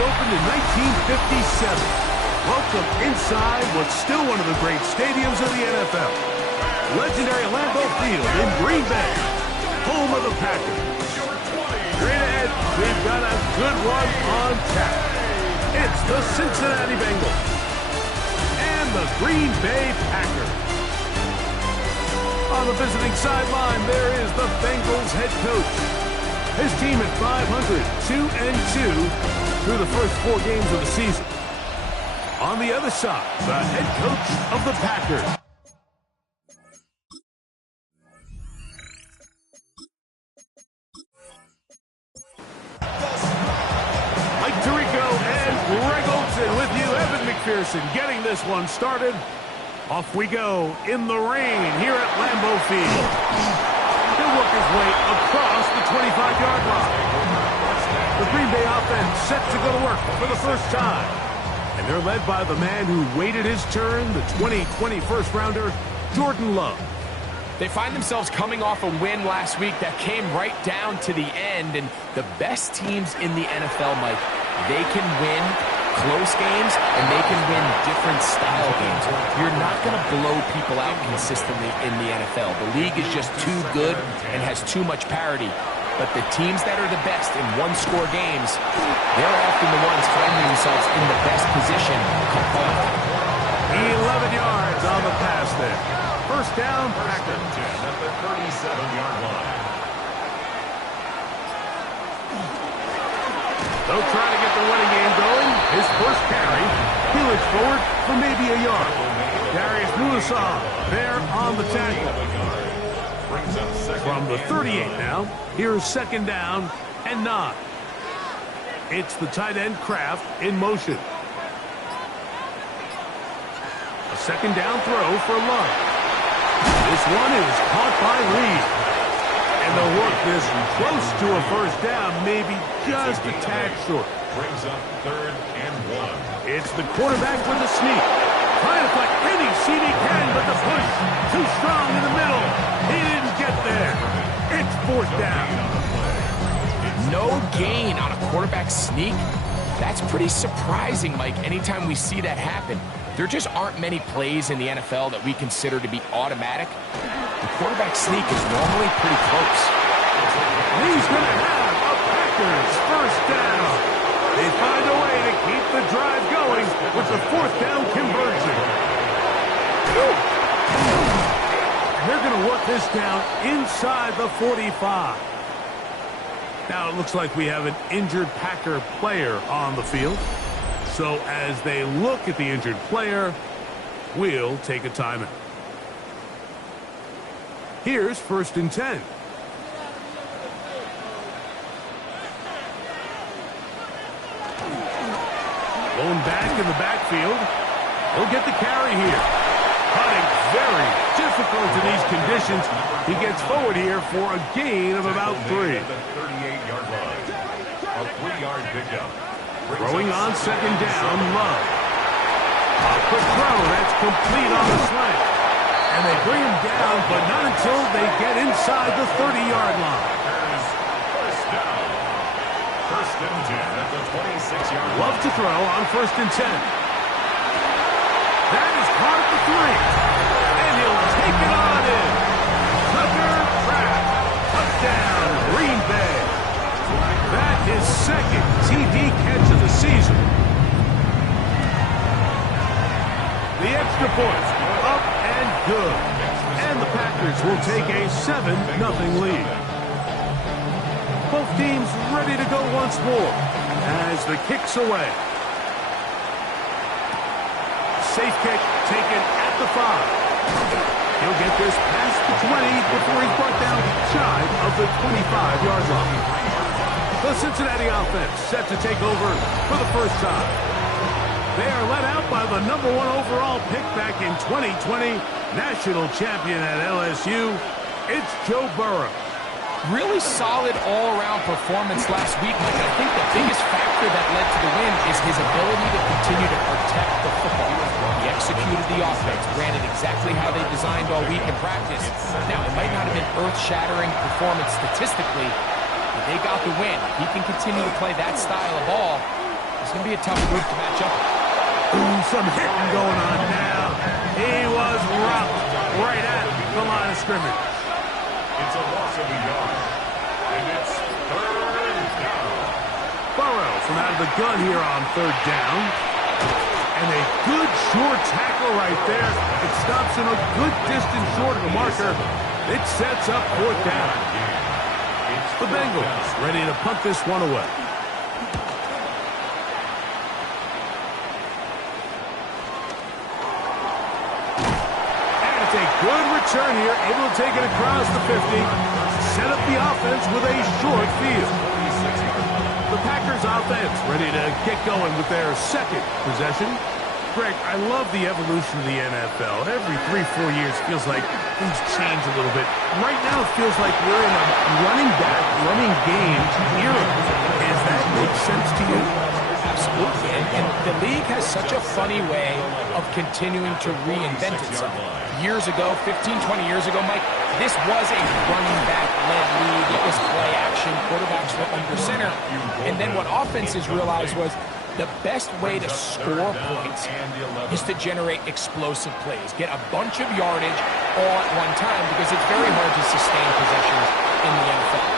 opened in 1957. Welcome inside what's still one of the great stadiums of the NFL. Legendary Lambeau Field in Green Bay, home of the Packers. Straight ahead, we've got a good one on tap. It's the Cincinnati Bengals and the Green Bay Packers. On the visiting sideline, there is the Bengals head coach. His team at 500, 2-2 through the first 4 games of the season. On the other side, the head coach of the Packers. Mike Tirico and Greg Olsen with you. Evan McPherson getting this one started. Off we go in the rain here at Lambeau Field. He'll work his way across the 25-yard line. The Green Bay offense set to go to work for the first time. And they're led by the man who waited his turn, the 2020 first-rounder, Jordan Love. They find themselves coming off a win last week that came right down to the end. And the best teams in the NFL, Mike, they can win close games and they can win different style games. You're not going to blow people out consistently in the NFL. The league is just too good and has too much parity. But the teams that are the best in one-score games, they're often the ones finding themselves in the best position come playoff. 11 yards on the pass there. First down, Packers. 10 at the 37-yard line. They'll try to get the running game going. His first carry, he looks forward for maybe a yard. Darius Musa there on the tackle. From the 38 now, here's second down and 9. It's the tight end Kraft in motion. A second down throw for Love. This one is caught by Reed. And they'll work this close to a first down, maybe just a tad short. Brings up 3rd and 1. It's the quarterback with the sneak. Trying to find any seat he can, but the push too strong in the middle. He didn't get there. It's 4th down. No gain on a quarterback sneak. That's pretty surprising, Mike, anytime we see that happen. There just aren't many plays in the NFL that we consider to be automatic. The quarterback sneak is normally pretty close. He's going to have a Packers first down. They find a way to keep the drive going with the 4th down conversion. And they're going to work this down inside the 45. Now it looks like we have an injured Packer player on the field. So as they look at the injured player, we'll take a timeout. Here's 1st and 10. Going back in the backfield. He'll get the carry here. Cutting very difficult in these conditions. He gets forward here for a gain of about 3. At the 38-yard line. A 3-yard pickup. Throwing on second down, Love. A quick throw, that's complete on the slant. And they bring him down, but not until they get inside the 30-yard line. First down. 1st and 10 at the 26-yard line. Love to throw on 1st and 10. That is caught at the 3. And he'll take it on in. Tucker Kraft. Touchdown, Green Bay. That is 2nd TD catch of the season. The extra point, up and good. And the Packers will take a 7-0 lead. Both teams ready to go once more as the kick's away. Safe kick taken at the 5. He'll get this past the 20 before he's brought down shy of the 25-yard line. The Cincinnati offense set to take over for the first time. They are led out by the #1 overall pick back in 2020, national champion at LSU. It's Joe Burrow. Really solid all-around performance last week, Mike. I think the biggest factor that led to the win is his ability to continue to protect the football. He executed the offense, ran it exactly how they designed all week in practice. Now, it might not have been earth-shattering performance statistically, but they got the win. He can continue to play that style of ball. It's going to be a tough group to match up. Ooh, some hitting going on now. He was rocked right at the line of scrimmage. It's a loss of a yard. And it's third down. Burrow from out of the gun here on third down. And a good short tackle right there. It stops him a good distance short of the marker. It sets up fourth down. The Bengals ready to punt this one away. And it's a good return here, able to take it across the 50. Set up the offense with a short field. The Packers offense ready to get going with their second possession. Greg, I love the evolution of the NFL. Every 3-4 years feels like things change a little bit. Right now it feels like we're in a running back, running game era. Does that make sense to you? Absolutely. And the league has such a funny way of continuing to reinvent itself. Years ago, 15, 20 years ago, Mike, this was a running back-led league. It was play action. Quarterbacks were under center. And then what offenses realized was the best way to score points is to generate explosive plays. Get a bunch of yardage all at one time because it's very hard to sustain possessions in the NFL.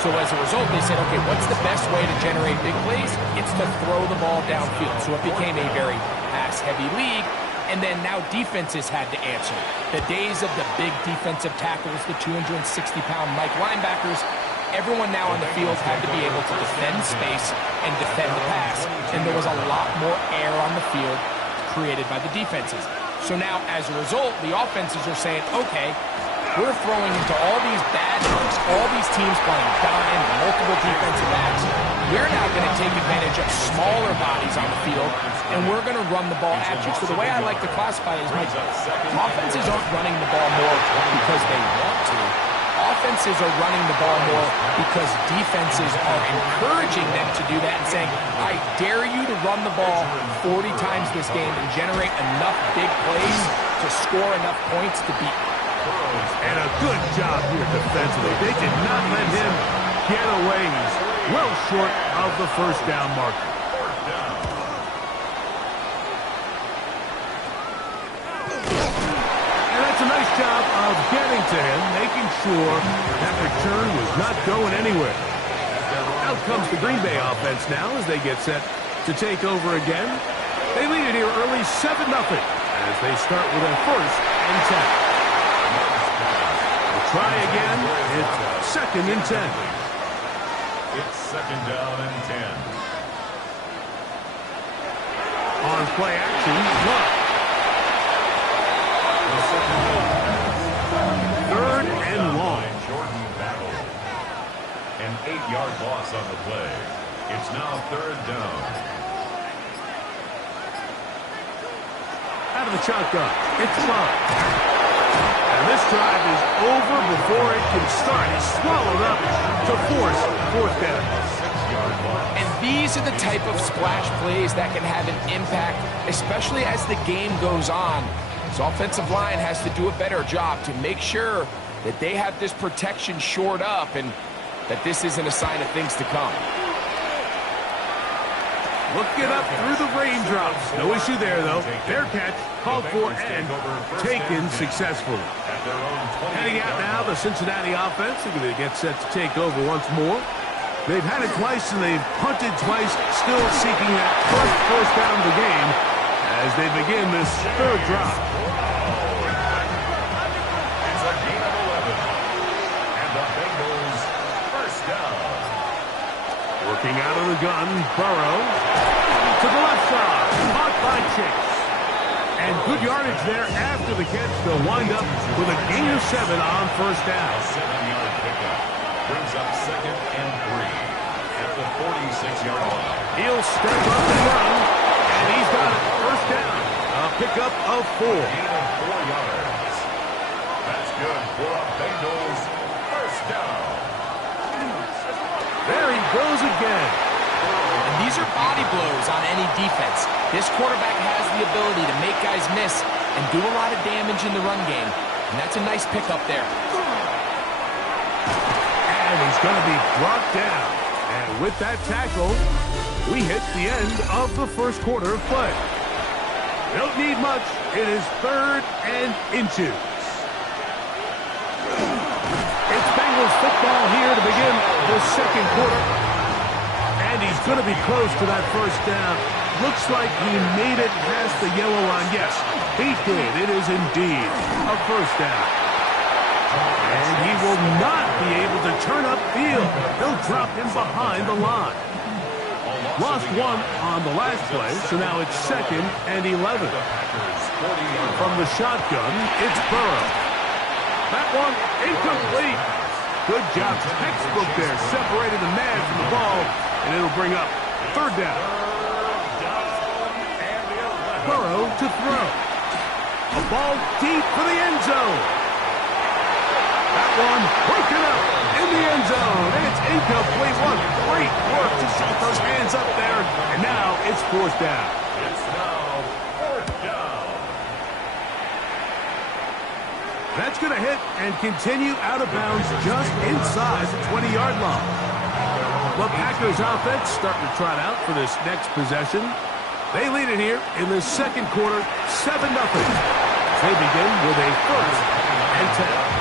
So as a result, they said, okay, what's the best way to generate big plays? It's to throw the ball downfield. So it became a very pass-heavy league. And then now defenses had to answer. The days of the big defensive tackles, the 260-pound Mike linebackers, everyone now on the field had to be able to defend space and defend the pass. And there was a lot more air on the field created by the defenses. So now, as a result, the offenses are saying, okay, we're throwing into all these bad looks, all these teams playing dime, multiple defensive backs. We're now going to take advantage of smaller bodies on the field, and we're going to run the ball at you. So the way I like to classify it is, Mike, offenses aren't running the ball more because they want to. Offenses are running the ball more because defenses are encouraging them to do that and saying, I dare you to run the ball 40 times this game and generate enough big plays to score enough points to beat you. And a good job here defensively. They did not let him get away. He's well short of the first down marker. And that's a nice job of getting to him, making sure that return was not going anywhere. Out comes the Green Bay offense now as they get set to take over again. They lead it here early 7-0 as they start with a 1st and 10. Try again. It's 2nd and 10. It's 2nd down and 10. On play action, look. 3rd and long. Jordan battle. An 8-yard loss on the play. It's now 3rd down. Out of the shotgun. It's Love. And this drive is over before it can start. He's swallowed up to force 4th down. And these are the type of splash plays that can have an impact, especially as the game goes on. This offensive line has to do a better job to make sure that they have this protection shored up and that this isn't a sign of things to come. Looking up through the raindrops. No issue there, though. Fair catch, called for, and taken successfully. Heading out now, the Cincinnati offense. They're going to get set to take over once more. They've had it twice, and they've punted twice, still seeking that first down of the game as they begin this 3rd drive. It's a gain of 11. And the Bengals 1st down. Working out of the gun, Burrow to the left side, caught by Chase. And good yardage there after the catch. They'll wind up with a gain of 7 on 1st down. 7-yard pickup brings up 2nd and 3 at the 46-yard line. He'll step up and run, and he's got it. 1st down, a pickup of 4. Gain of 4 yards. That's good for a Bengals 1st down. There he goes again. And these are body blows on any defense. This quarterback has the ability to make guys miss and do a lot of damage in the run game. And that's a nice pickup there. And he's going to be brought down. And with that tackle, We hit the end of the first quarter of play. Don't need much. It is 3rd and inches. It's Bengals football here to begin the second quarter. And he's going to be close to that first down. Looks like he made it past the yellow line. Yes, he did. It is indeed a first down. And he will not be able to turn upfield. They'll drop him behind the line. Lost one on the last play, so now it's 2nd and 11. From the shotgun, it's Burrow. That one incomplete. Good job, textbook there, separating the man from the ball, and it'll bring up 3rd down. Burrow to throw. A ball deep for the end zone. That one broken up in the end zone, and it's incomplete. What great work to set those hands up there, and now it's 4th down. It's now 4th down. That's going to hit and continue out of bounds just inside the 20-yard line. The Packers offense starting to trot out for this next possession. They lead it here in the second quarter, 7-0. They begin with a 1st and 10.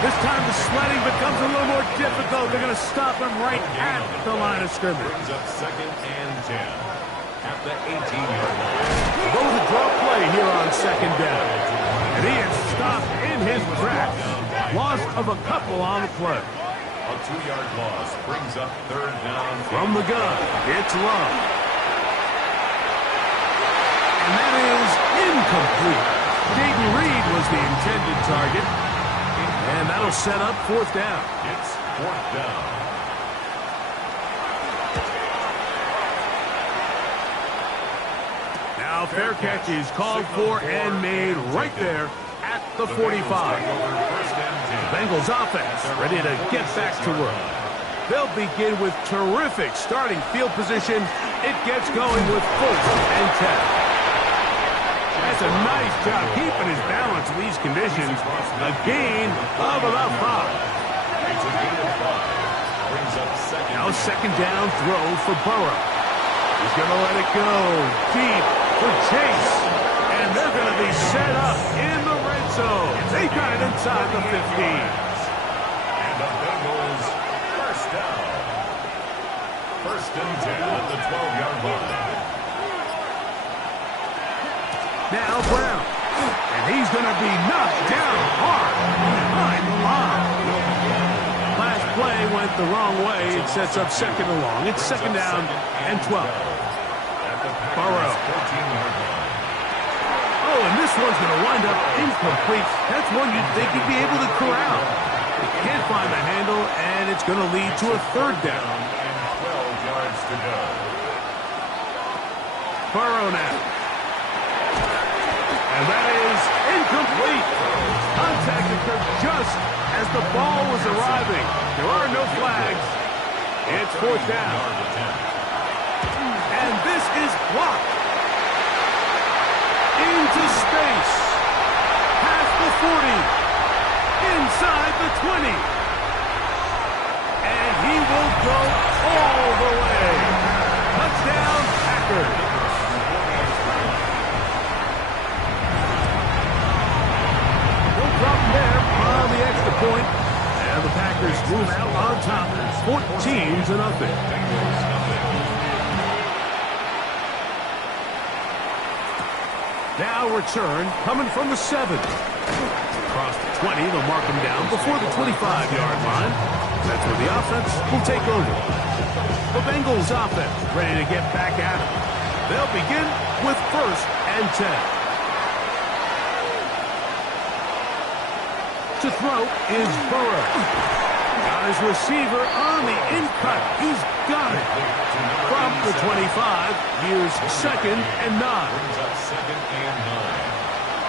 This time the sledding becomes a little more difficult. They're going to stop him right at the line of scrimmage. Brings up 2nd and 10 at the 18-yard line. We'll go with a draw play here on 2nd down. And he is stopped in his tracks. Loss of a couple on the play. A 2-yard loss brings up 3rd down. From the gun, it's Love. And that is incomplete. Jaden Reed was the intended target. And that'll set up 4th down. It's 4th down. Now fair catch is called for and made right there at the 45. Bengals offense ready to get back to work. They'll begin with terrific starting field position. It gets going with 1st and 10. That's a nice job keeping his balance in these conditions. A gain of about 5. It's a gain of 5. Brings up 2nd. Now 2nd down throw for Burrow. He's going to let it go deep for Chase. And they're going to be set up in the red zone. They got it inside the 15. And the Bengals 1st down. 1st and 10 at the 12-yard line. Now Brown. And he's going to be knocked down hard behind the line. Last play went the wrong way. It sets up 2nd and long. It's 2nd down and 12. Burrow. Oh, and this one's going to wind up incomplete. That's one you'd think he'd be able to corral. He can't find the handle, and it's going to lead to a 3rd down. And 12 yards to go. Burrow now. And that is incomplete. Contact occurred just as the ball was arriving. There are no flags. It's 4th down. And this is blocked. Into space. Past the 40. Inside the 20. And he will go all the way. Touchdown, Packers. Problem there on the extra point, and the Packers move out on top, 14-0. Now return coming from the 7. Across the 20, they'll mark him down before the 25-yard line. That's where the offense will take over. The Bengals offense ready to get back at it. They'll begin with 1st and 10. To throw is Burrow. Got his receiver on the in-cut. He's got it. From the 25, here's 2nd and 9.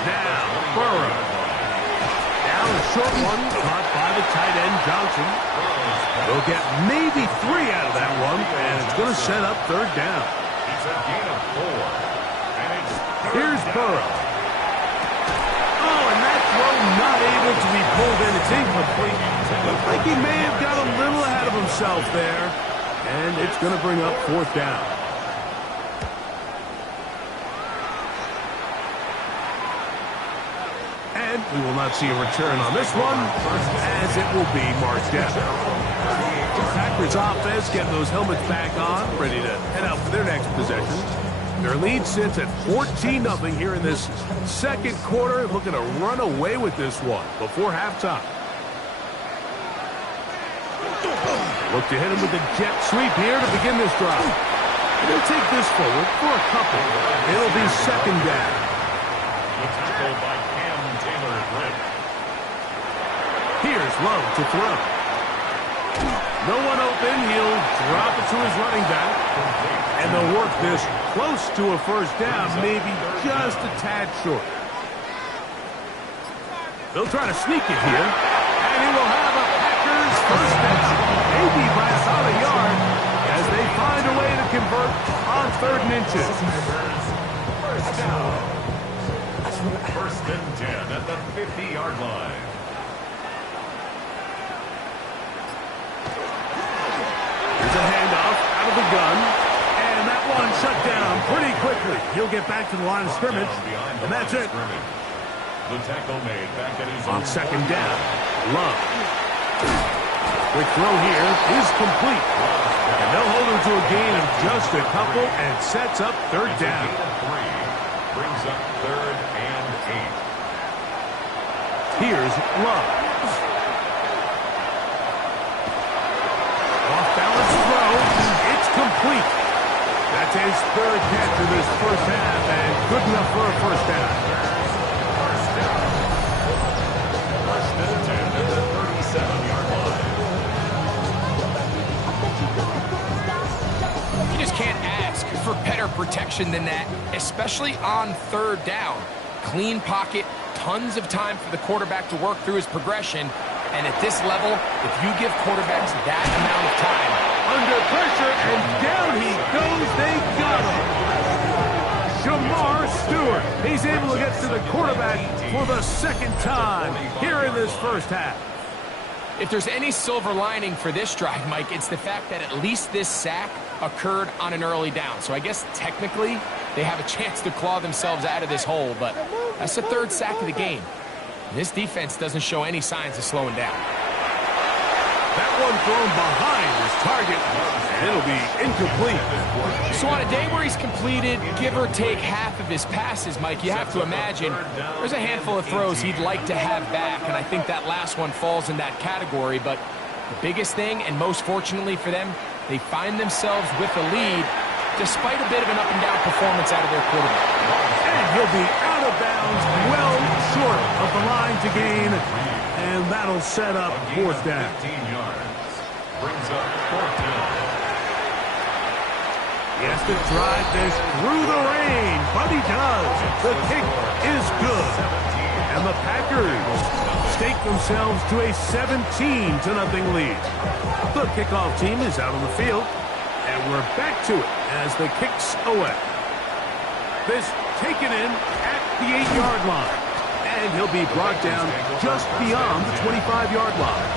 Now, Burrow. Down a short one, caught by the tight end, Johnson. They'll get maybe 3 out of that one, and it's going to set up 3rd down. It's a gain of 4. Here's Burrow. Not able to be pulled in. It's incomplete. Looks like he may have got a little ahead of himself there. And it's going to bring up 4th down. And we will not see a return on this one, as it will be marked down. Packers offense getting those helmets back on, ready to head out for their next possession. Their lead sits at 14-0 here in this second quarter, looking to run away with this one before halftime. Look to hit him with a jet sweep here to begin this drive. They'll take this forward for a couple. It'll be 2nd down. The tackle by Cam Taylor-Britt. Here's Love to throw. No one open. He'll drop it to his running back. And they'll work this close to a 1st down, maybe just a tad short. They'll try to sneak it here. And he will have a Packers 1st down, maybe by about a yard, as they find a way to convert on 3rd and inches. 1st down. 1st and 10 at the 50-yard line. Here's a handoff out of the gun. And that one shut down pretty quickly. He'll get back to the line of scrimmage. And that's it. The tackle made back at his On 2nd down, Love. Quick throw here is complete. And they'll hold him to a gain of just a couple and sets up 3rd down. Brings up 3rd and 8. Here's Love. Off balance throw. It's complete. That's his 3rd catch of this 1st half and good enough for a 1st down. 1st and 10 at the 37-yard line. You just can't ask for better protection than that, especially on 3rd down. Clean pocket, tons of time for the quarterback to work through his progression. And at this level, if you give quarterbacks that amount of time, under pressure, and down he goes. They got him. Jamar Stewart. He's able to get to the quarterback for the 2nd time here in this 1st half. if there's any silver lining for this drive, Mike, it's the fact that at least this sack occurred on an early down. So I guess technically they have a chance to claw themselves out of this hole, but that's the 3rd sack of the game. This defense doesn't show any signs of slowing down. That one thrown behind his target, and it'll be incomplete. So on a day where he's completed, give or take half of his passes, Mike, you have to imagine there's a handful of throws he'd like to have back, and I think that last one falls in that category. But the biggest thing, and most fortunately for them, they find themselves with a lead despite a bit of an up-and-down performance out of their quarterback. And he'll be out of bounds, well short of the line to gain, and that'll set up 4th down. 15 yards. Brings up 4th down. He has to drive this through the rain, but he does. The kick is good. And the Packers stake themselves to a 17-0 lead. The kickoff team is out on the field, and we're back to it as the kick's away. This taken in at the 8-yard line. And he'll be brought down just beyond the 25-yard line.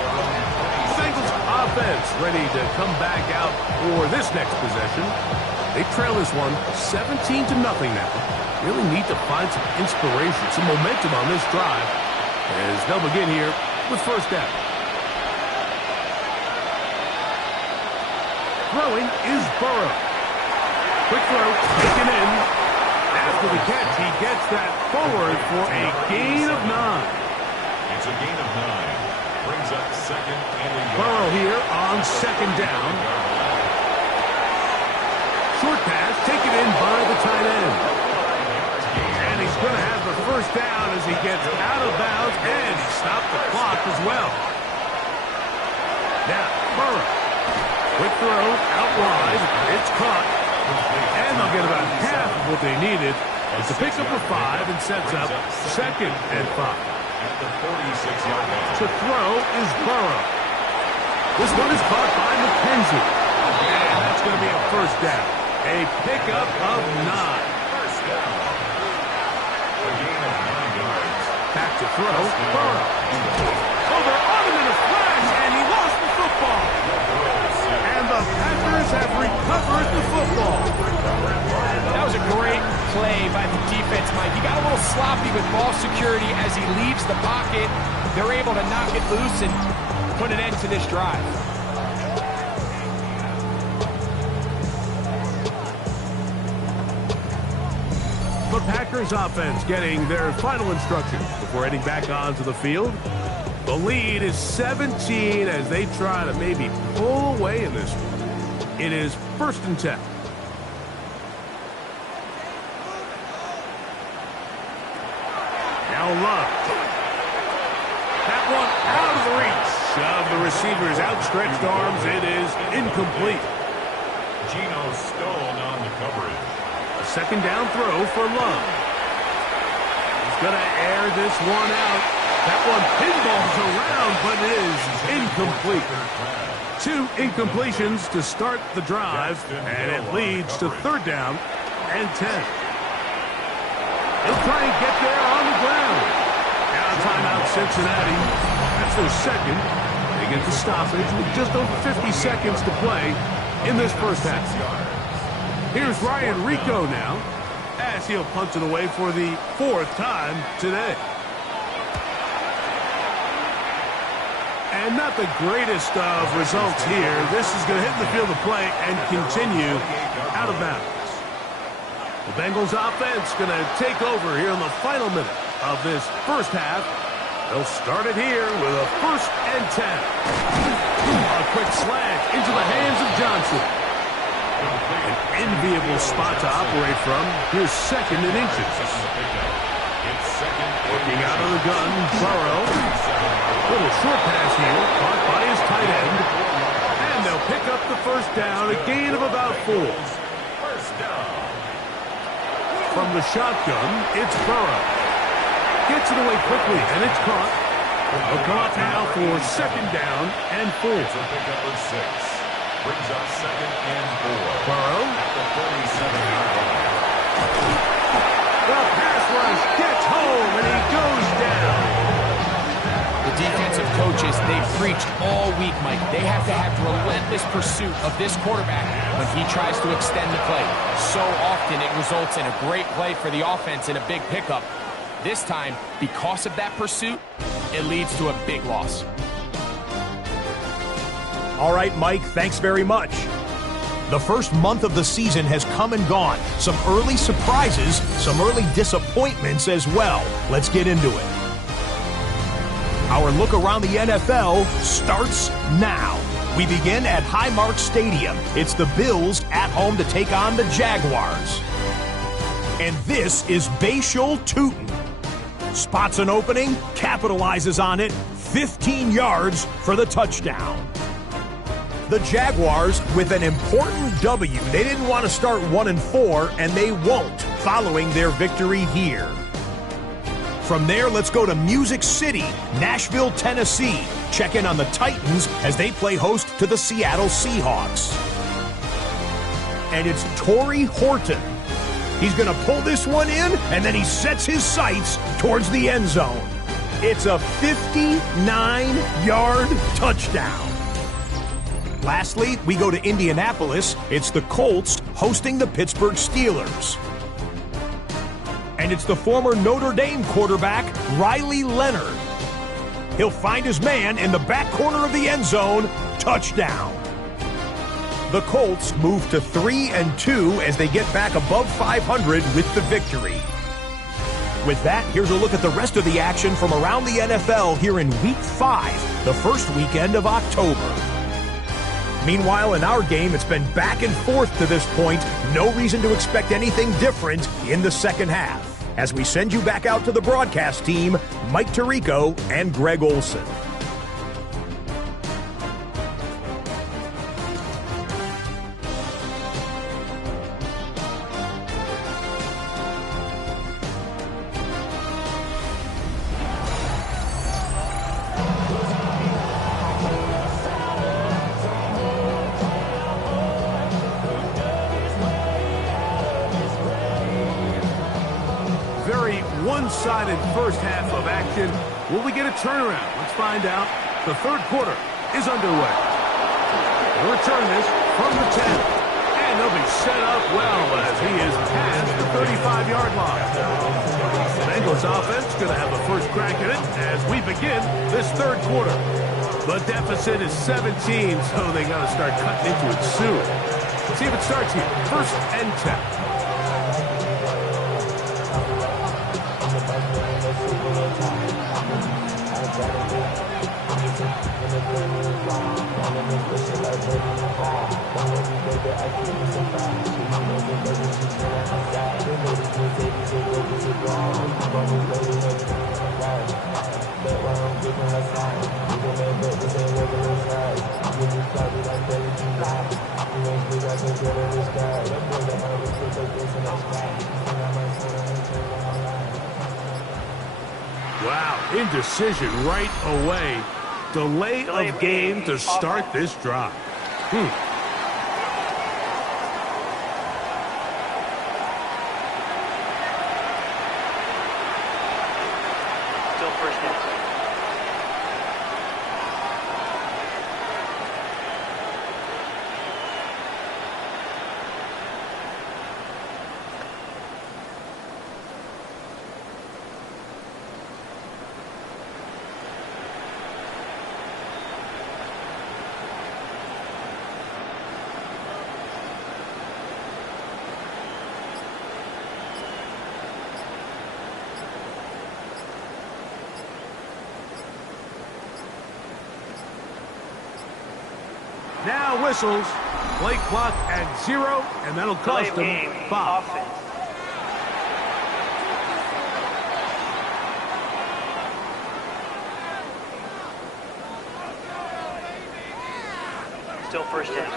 The Bengals offense ready to come back out for this next possession. They trail this one 17-0 now. Really need to find some inspiration, some momentum on this drive as they'll begin here with 1st down. Throwing is Burrow. Quick throw, taken in. After the catch, he gets that forward for a gain of 9. It's a gain of 9. Brings up 2nd and a yard. Burrow here on 2nd down. Short pass taken in by the tight end. And he's going to have the 1st down as he gets out of bounds, and he stopped the clock as well. Now, Burrow. Quick throw out wide. It's caught. And they'll get about half of what they needed. It's a pickup of 5 and sets up 2nd and 5. At the 46-yard line. To throw is Burrow. This one is caught by McKenzie. And that's going to be a 1st down. A pickup of 9. 1st down. A gain of 9 yards. Back to throw, Burrow. Oh, they're on him in a flash, and he lost the football. And the Packers Packers have recovered the football. That was a great play by the defense, Mike. He got a little sloppy with ball security as he leaves the pocket. They're able to knock it loose and put an end to this drive. The Packers offense getting their final instructions before heading back onto the field. The lead is 17 as they try to maybe pull away in this one. It is 1st and 10. Now Love. That one out of the reach of the receiver's outstretched arms. It is incomplete. Geno Stone on the coverage. A 2nd down throw for Love. He's going to air this one out. That one pinballs around, but it is incomplete. 2 incompletions to start the drive, and it leads to 3rd down and 10. He'll try and get there on the ground. Now timeout Cincinnati. That's their 2nd. They get the stoppage with just over 50 seconds to play in this first half. Here's Ryan Rico now as he'll punt it away for the 4th time today. And not the greatest of results here. This is going to hit the field of play and continue out of bounds. The Bengals offense going to take over here in the final minute of this first half. They'll start it here with a 1st and 10. A quick slant into the hands of Johnson. An enviable spot to operate from. Here's 2nd and inches. Working out of the gun, Burrow. Little short pass here, caught by his tight end. And they'll pick up the 1st down, a gain of about 4. From the shotgun, it's Burrow. Gets it away quickly, and it's caught. A caught now for 2nd down and 4. Brings up 2nd and 4. Burrow. At the 37-yard line. The pass rush gets home, and he goes down. The defensive coaches, they've preached all week, Mike. They have to have relentless pursuit of this quarterback when he tries to extend the play. So often it results in a great play for the offense and a big pickup. This time, because of that pursuit, it leads to a big loss. All right, Mike, thanks very much. The first month of the season has come and gone. Some early surprises, some early disappointments as well. Let's get into it. Our look around the NFL starts now. We begin at Highmark Stadium. It's the Bills at home to take on the Jaguars. And this is Bayshul Tootin. Spots an opening, capitalizes on it, 15 yards for the touchdown. The Jaguars with an important W. They didn't want to start 1-4, and they won't following their victory here. From there, let's go to Music City, Nashville, Tennessee. Check in on the Titans as they play host to the Seattle Seahawks. And it's Torrey Horton. He's going to pull this one in, and then he sets his sights towards the end zone. It's a 59-yard touchdown. Lastly, we go to Indianapolis. It's the Colts hosting the Pittsburgh Steelers. And it's the former Notre Dame quarterback, Riley Leonard. He'll find his man in the back corner of the end zone. Touchdown. The Colts move to 3-2 as they get back above 500 with the victory. With that, here's a look at the rest of the action from around the NFL here in Week 5, the first weekend of October. Meanwhile, in our game, it's been back and forth to this point. No reason to expect anything different in the second half. As we send you back out to the broadcast team, Mike Tirico and Greg Olson. One-sided first half of action. Will we get a turnaround? Let's find out. The third quarter is underway. We'll return this from the 10. And they'll be set up well as he is past the 35-yard line. The Bengals offense going to have a first crack at it as we begin this third quarter. The deficit is 17, so they got to start cutting into it soon. Let's see if it starts here. First and 10. Wow, indecision right away. Delay of game to start this drive. Still first down. Now whistles. Play clock at 0, and that'll cost them 5. Offense. Still first down.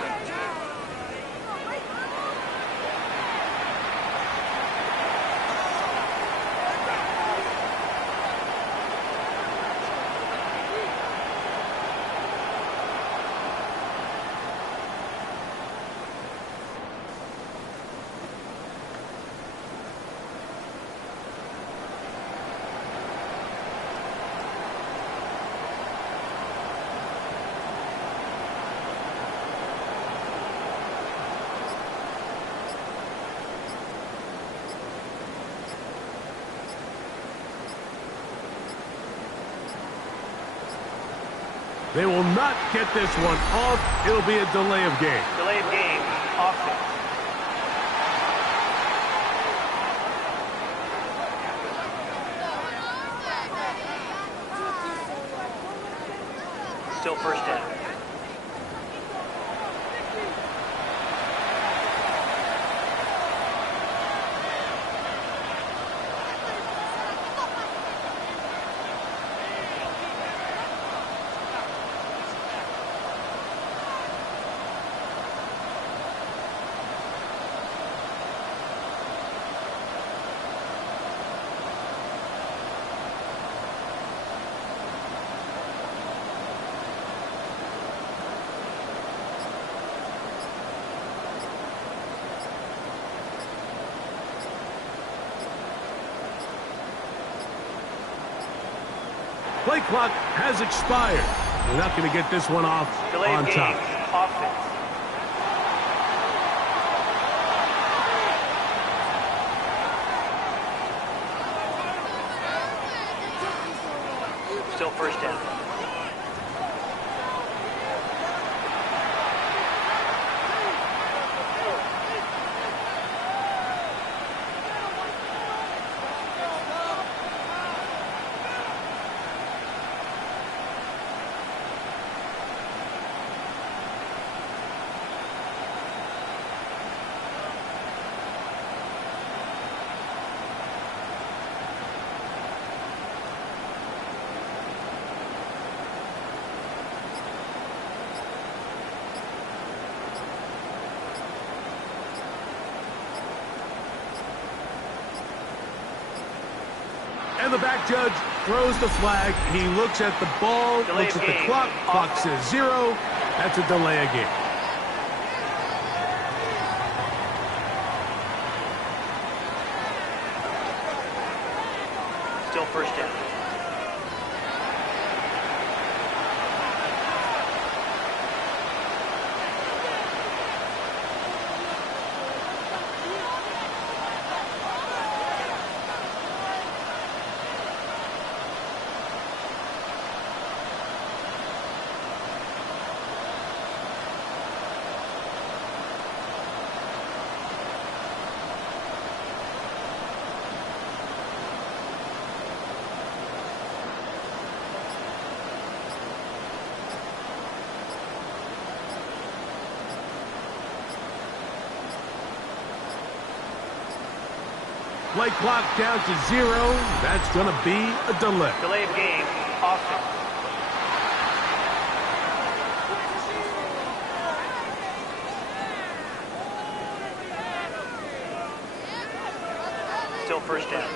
They will not get this one off. It'll be a delay of game. Delay of game. Offense. Still first down. Play clock has expired. We're not going to get this one off Delay on of game. top. Offense. Still first down. And the back judge throws the flag. He looks at the ball, Delay looks of at the game. clock. Clock says 0. That's a delay of game. Still first down. play clock down to 0. That's going to be a delay. Delay of game. Offense. Still first down.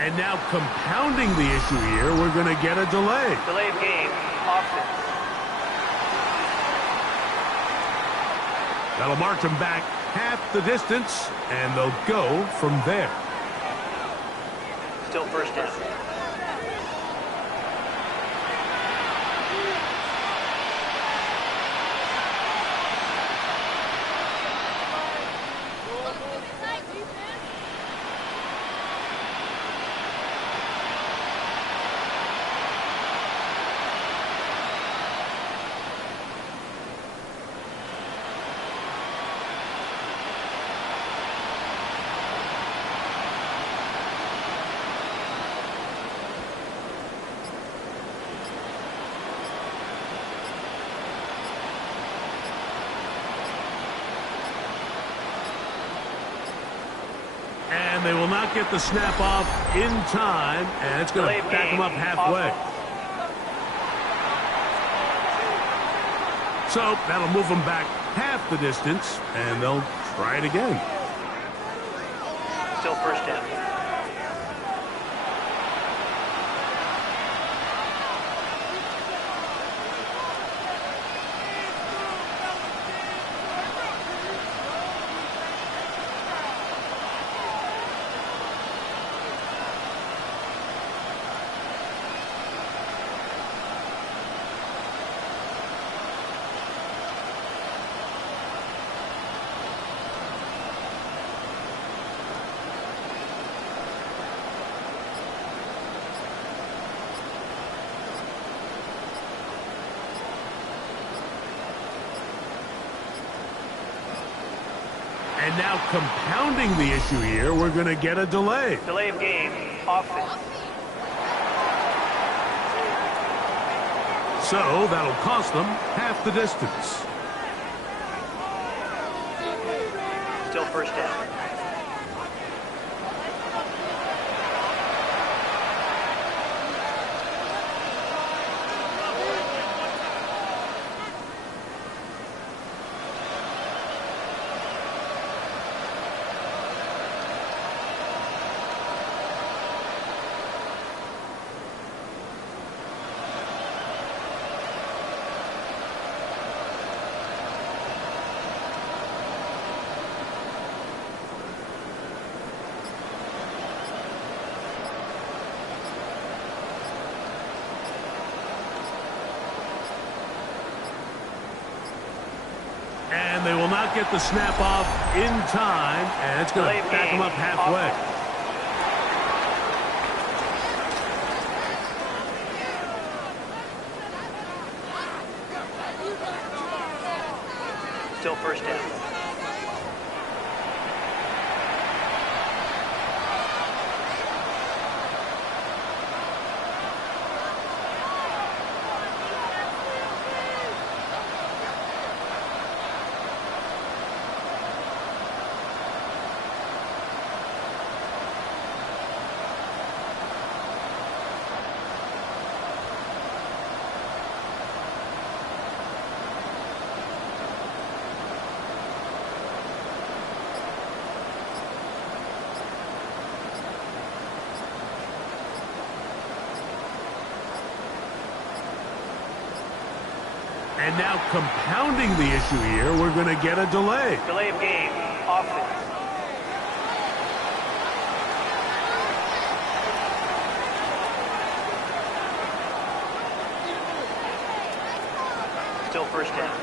And now compounding the issue here, we're going to get a delay. Delay of game. Offense. That'll march them back half the distance, and they'll go from there. Still first down. And they will not get the snap off in time, and it's going to back them up halfway. So that'll move them back half the distance, and they'll try it again. Still first down. And now compounding the issue here, we're going to get a delay. Delay of game. Offense. So that'll cost them half the distance. Still first down. And they will not get the snap off in time, and it's going to back them up halfway. Still first down. And now compounding the issue here, we're going to get a delay. Delay of game. Offense. Still first down.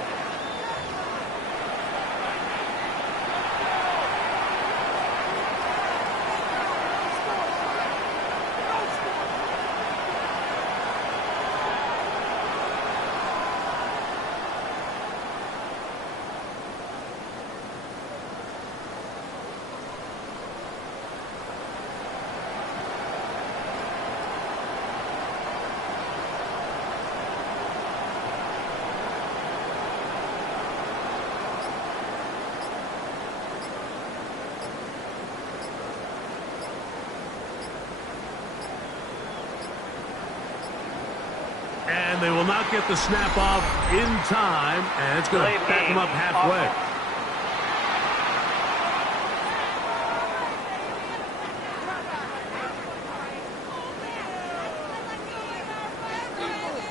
And they will not get the snap off in time, and it's going to back them up halfway.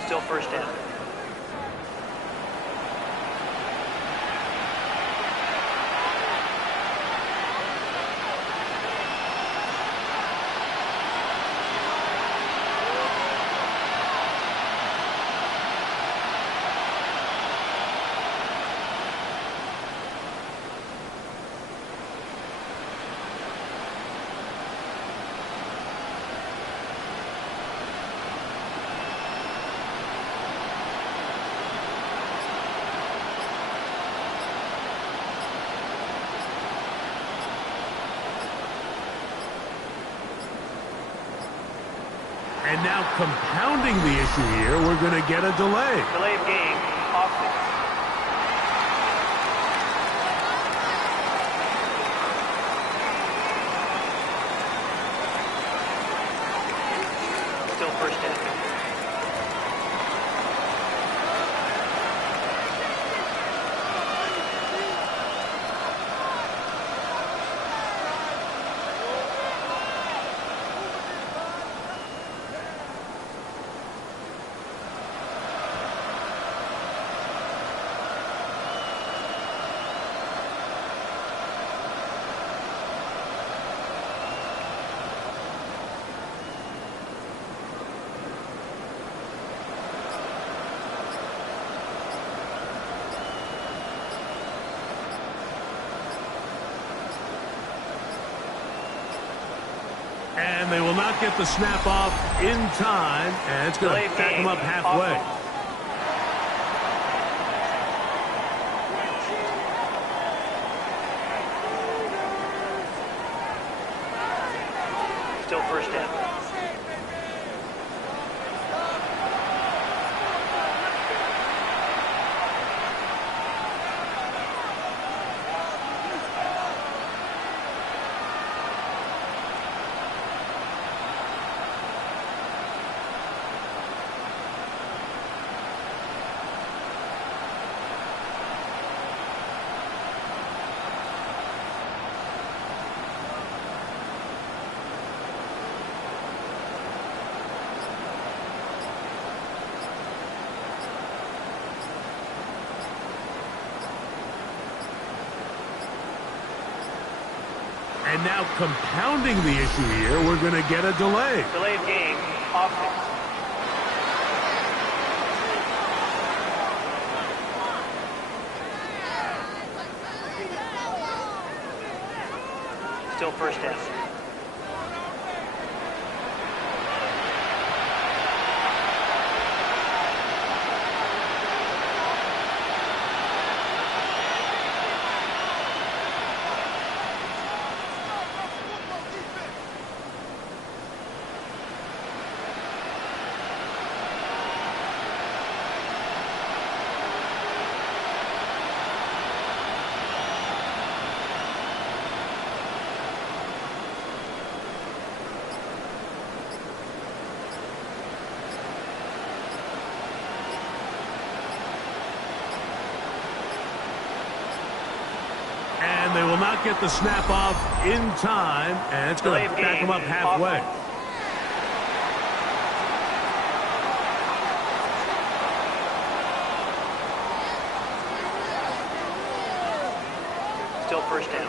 Still first down. And now compounding the issue here, we're going to get a delay. Delay of game. Offense. Still first down. And they will not get the snap off in time, and it's going to back them up halfway. Still first down. And now compounding the issue here, we're going to get a delay. Delay of game. Offense. Still first down. And they will not get the snap off in time, and it's going to back them up halfway. Still first down.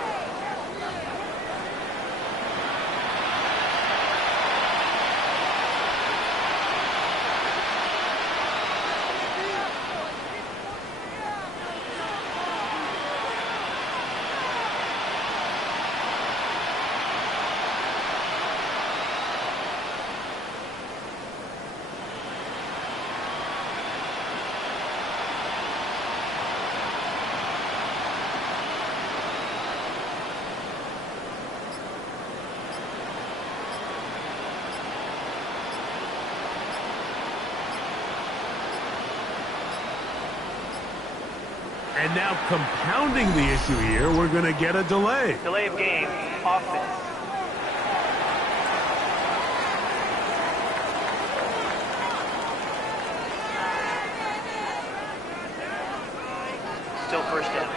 And now compounding the issue here, we're going to get a delay. Delay of game, offense. Still first down.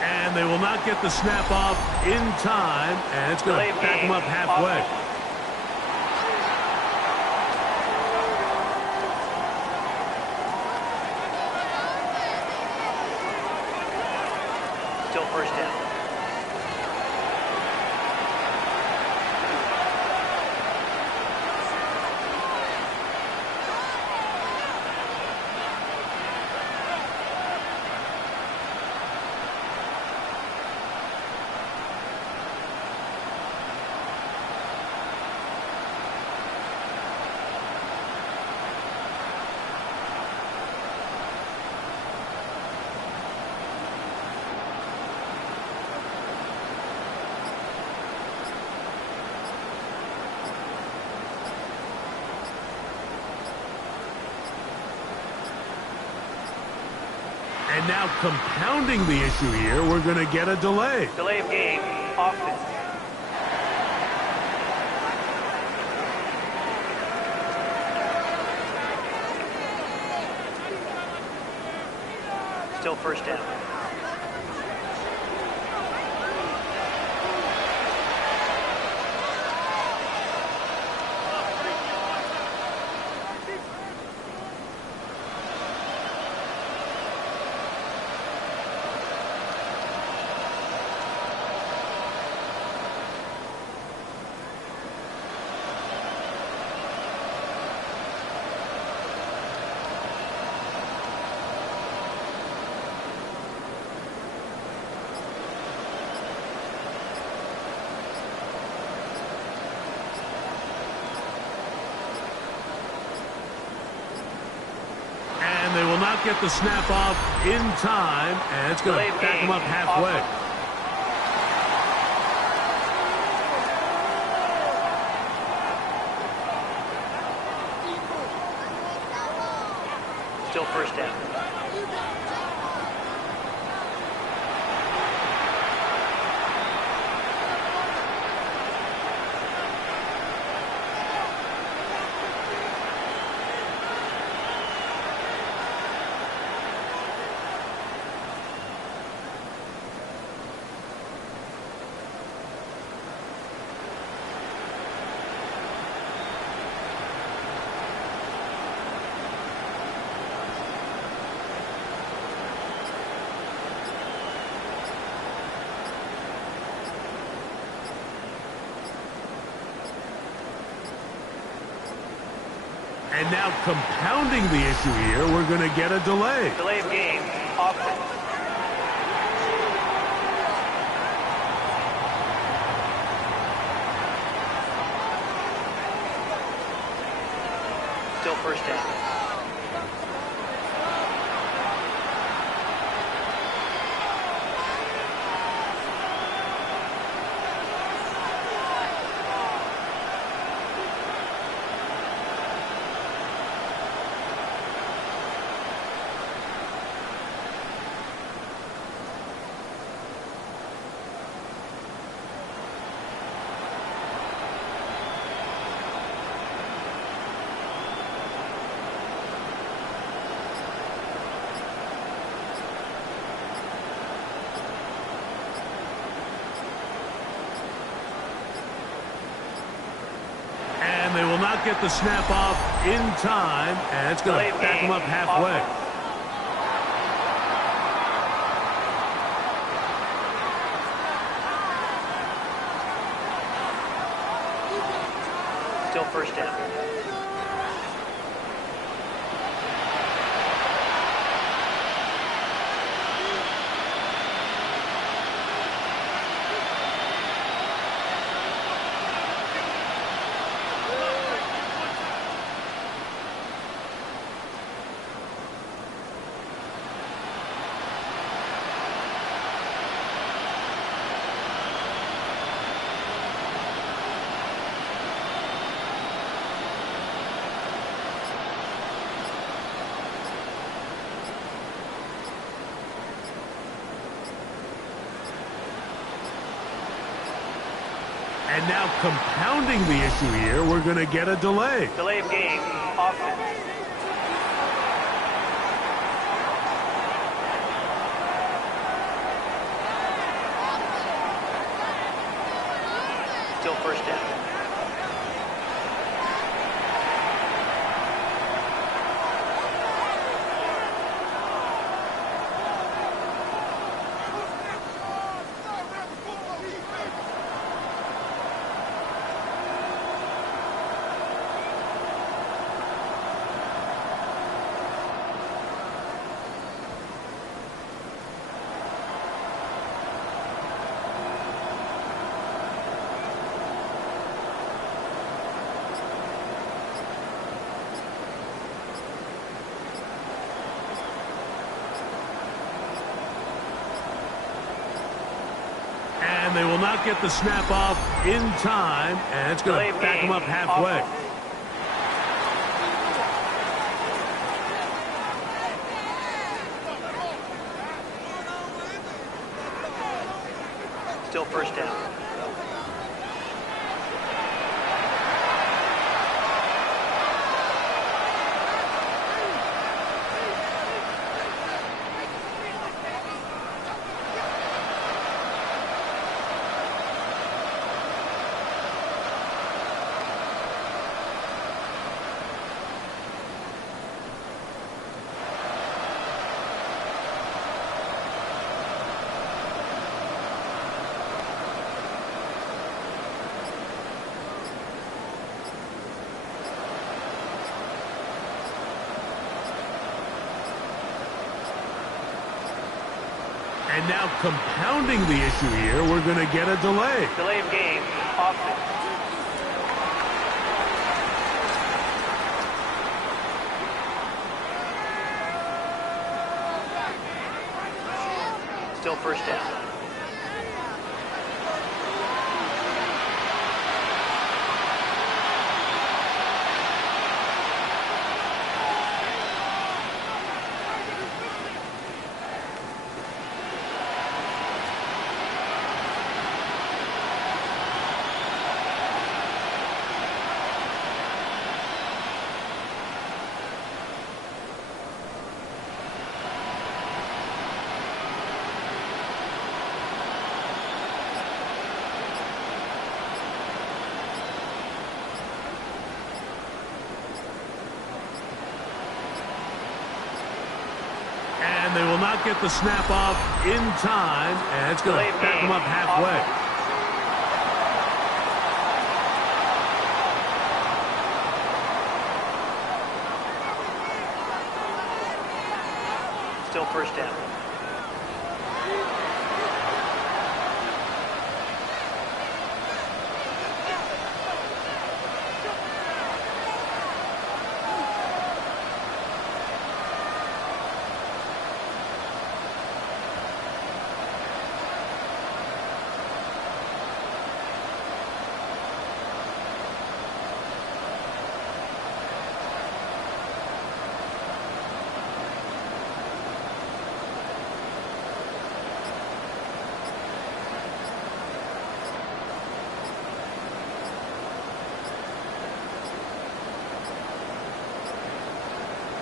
And they will not get the snap off in time, and it's going to back them up halfway. Still first down. And now compounding the issue here, we're going to get a delay. Delay of game, offense. Still first down. And they will not get the snap off in time, and it's going to back them up halfway. Still first down. And now compounding the issue here, we're going to get a delay. Delay of game, offense. Still first down. And they will not get the snap off in time, and it's going to back them up halfway. Still first down. And now compounding the issue here, we're going to get a delay. Delay of game. Offense. Still first down. And they will not get the snap off in time, and it's going to back them up halfway. Still first down. And now compounding the issue here, we're going to get a delay. Delay of game. Offense. Still first down. And they will not get the snap off in time, and it's going to back them up halfway. Still first down.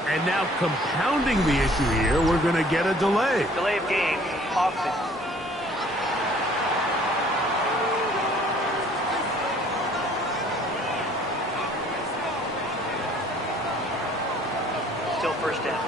And now compounding the issue here, we're going to get a delay. Delay of game. Offense. Still first down.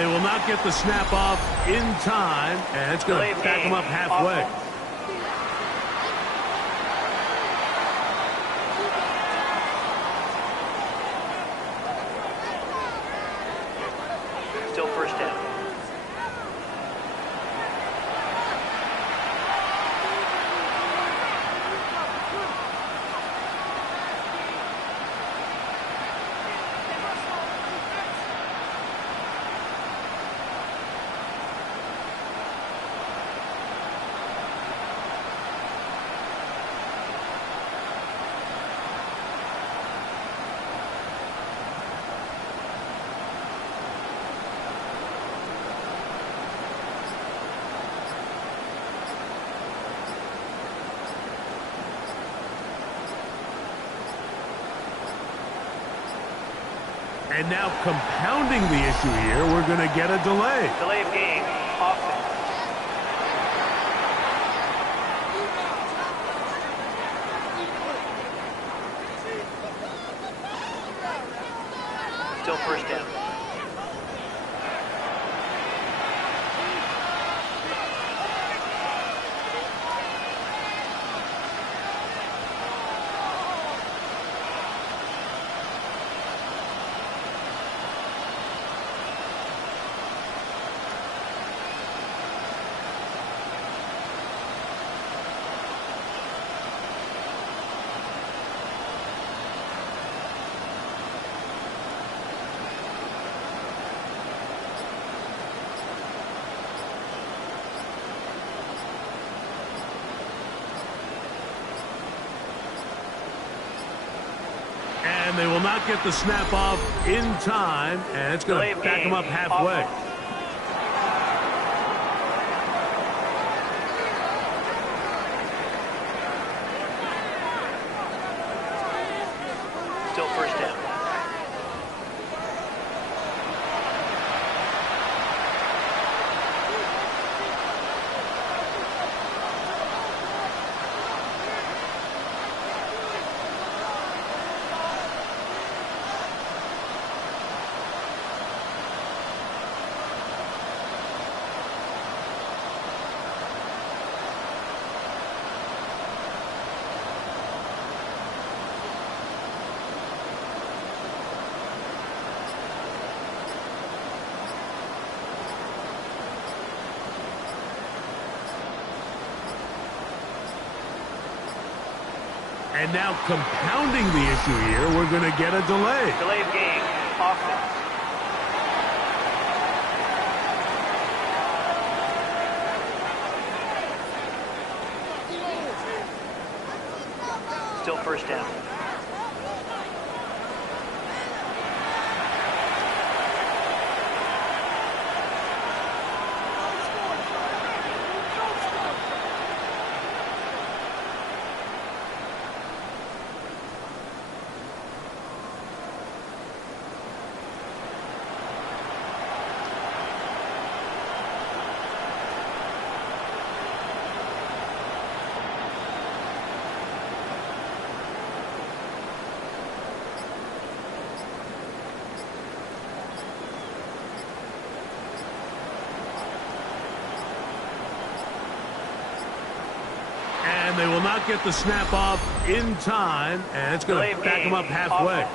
they will not get the snap off in time, and it's going to back them up halfway. Still first down. And now compounding the issue here, we're going to get a delay. Delay of game. Offense. Still first down. And they will not get the snap off in time, and it's going to back them up halfway. Still first down. And now compounding the issue here, we're going to get a delay. Delay of game. Offense. Still first down. And they will not get the snap off in time, and it's going to back them up halfway.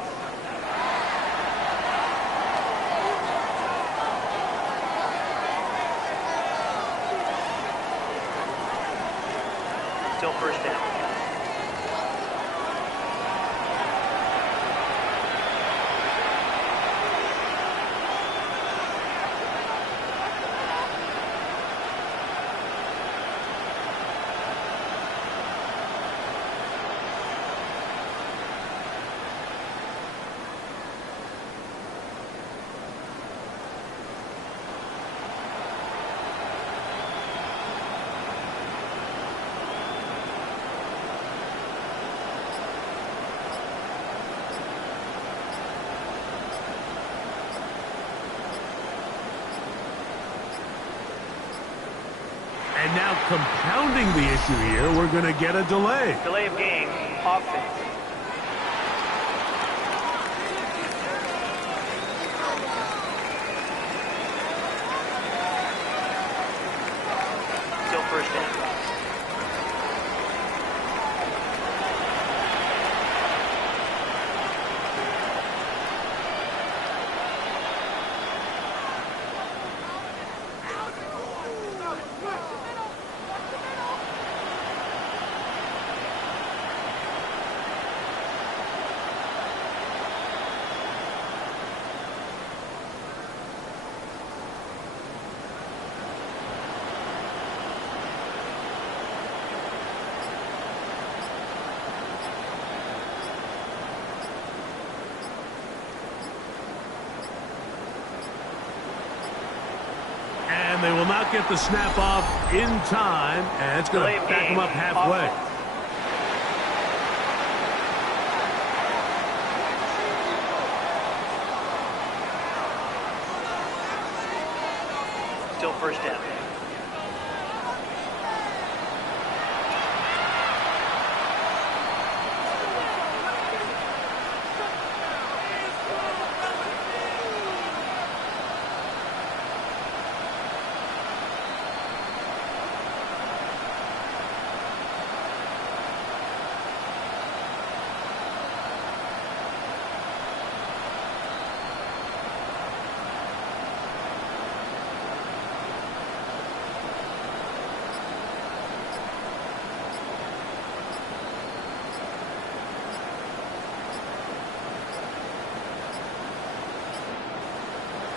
Still first down. And now compounding the issue here, we're going to get a delay. Delay of game. Offense. first down. And they will not get the snap off in time, and it's going to back them up halfway. Still first down.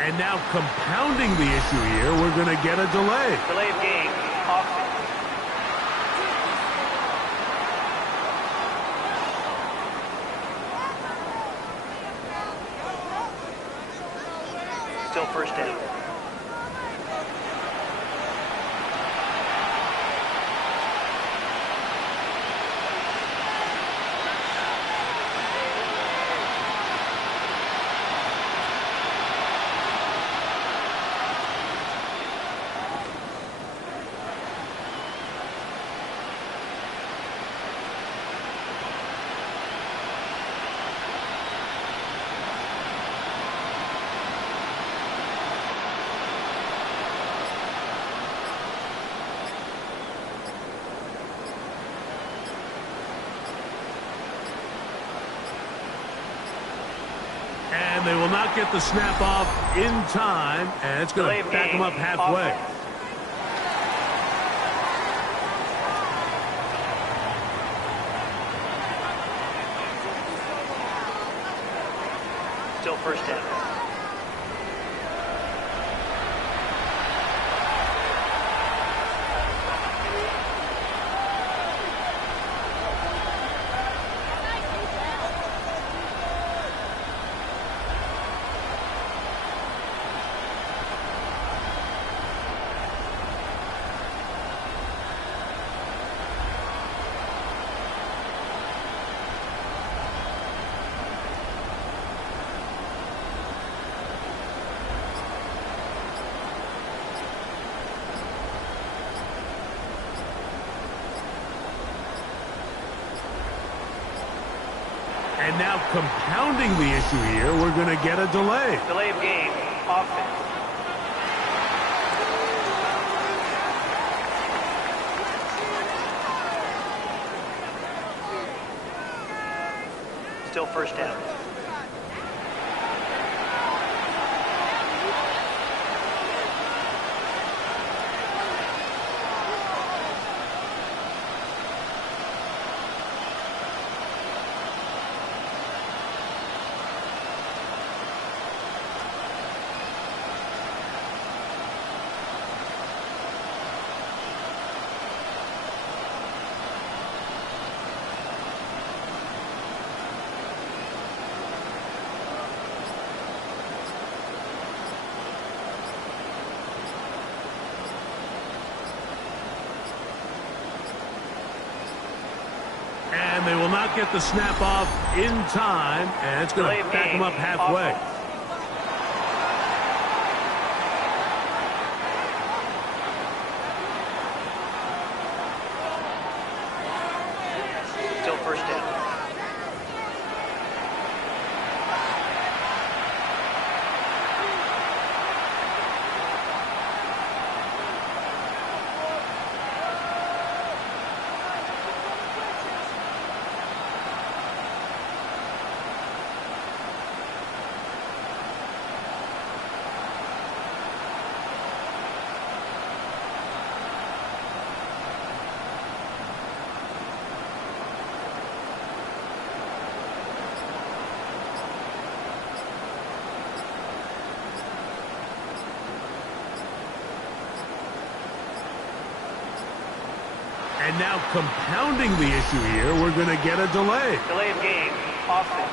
And now compounding the issue here, we're going to get a delay. Delay of game. Offense. Still first down. And they will not get the snap off in time, and it's going to back them up halfway. Still first down. And now compounding the issue here, we're going to get a delay. Delay of game. Offense. Still first down. And they will not get the snap off in time, and it's going to back them up halfway. Still first down. And now compounding the issue here, we're going to get a delay. Delay of game. Offense.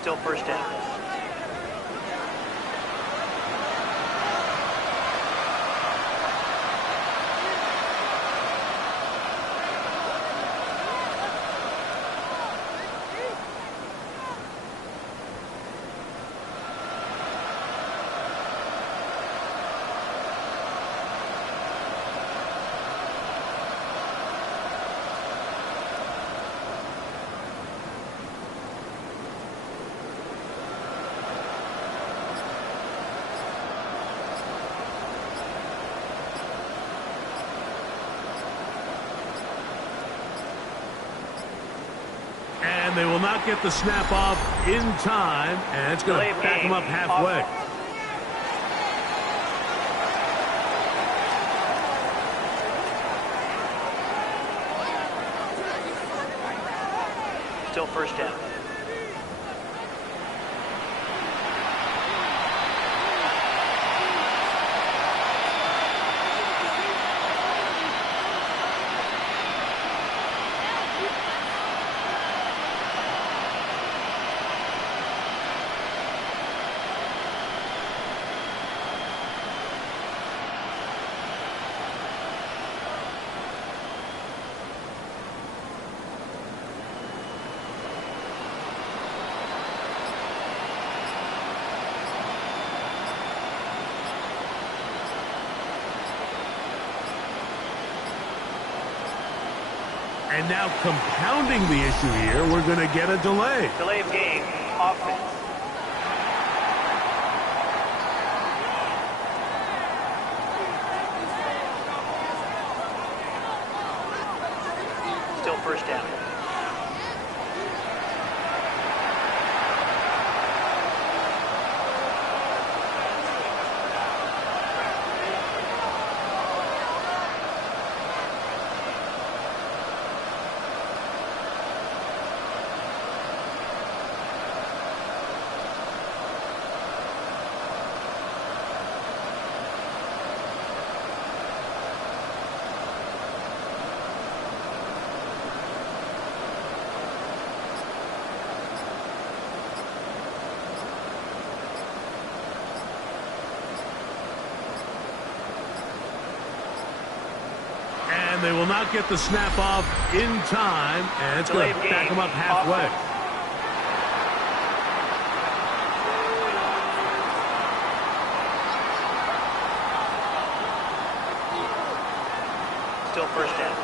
Still first down. And they will not get the snap off in time, and it's going to back them up halfway. Still first down. And now compounding the issue here, we're going to get a delay. Delay of game. Offense. Still first down. And they will not get the snap off in time, and it's going to back them up halfway. Still first down.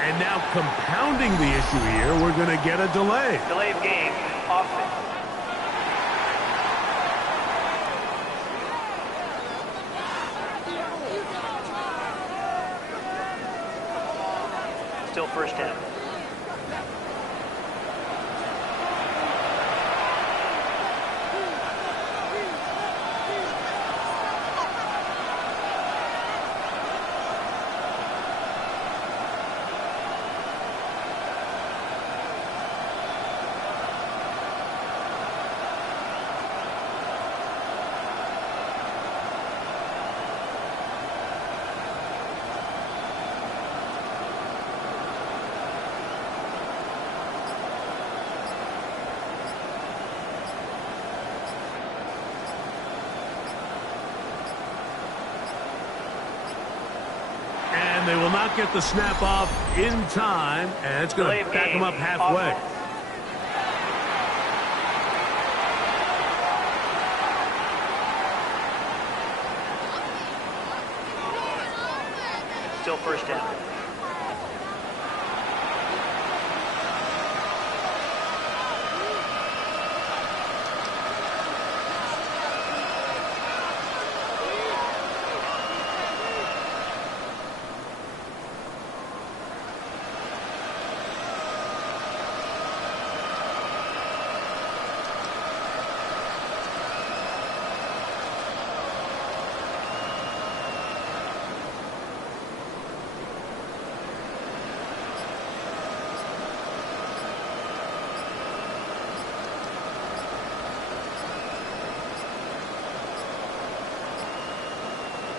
And now compounding the issue here, we're going to get a delay. Delay of game. Offense. Still first down. And they will not get the snap off in time, and it's going to back them up halfway. Still first down.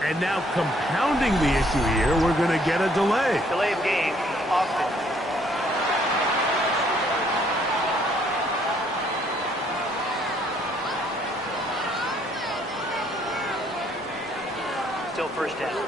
And now compounding the issue here, we're going to get a delay. Delay of game. Offense. Still first down.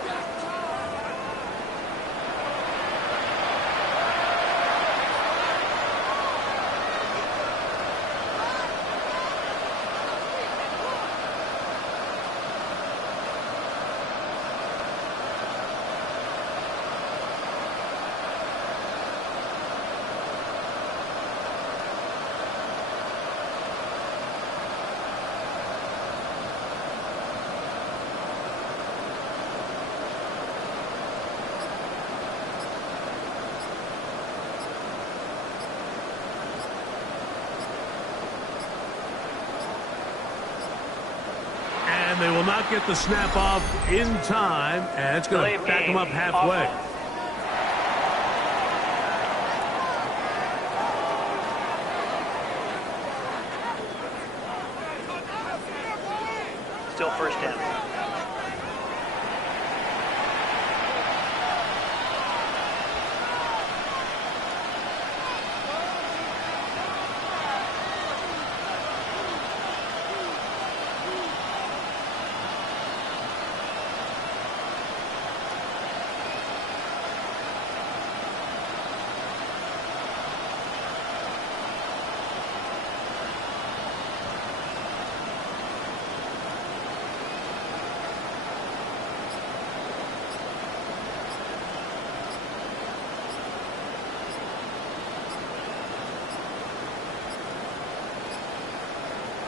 And they will not get the snap off in time, and it's going to back them up halfway. Still first down.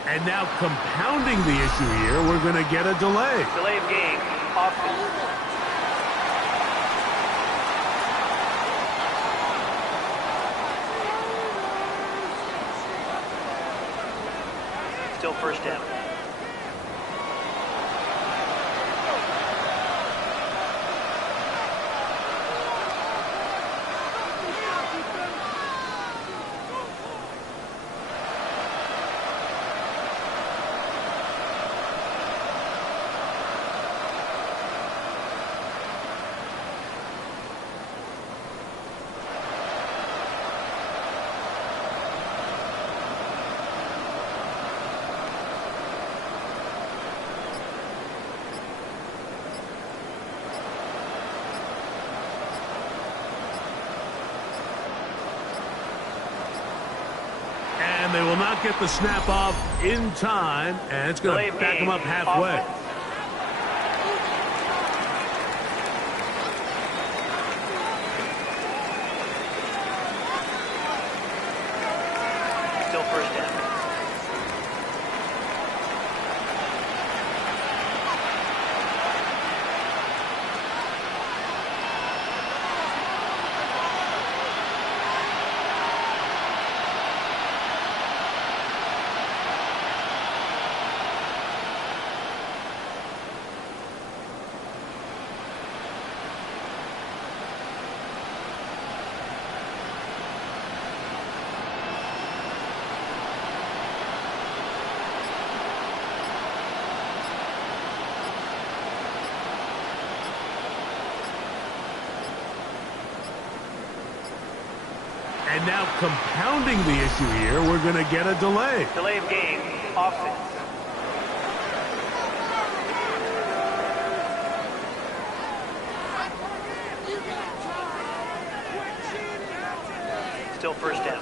And now compounding the issue here, we're going to get a delay. Delay of game. Offense. Still first down. And they will not get the snap off in time, and it's going to back them up halfway. Still first down. And now compounding the issue here, we're going to get a delay. Delay of game. Offense. Still first down.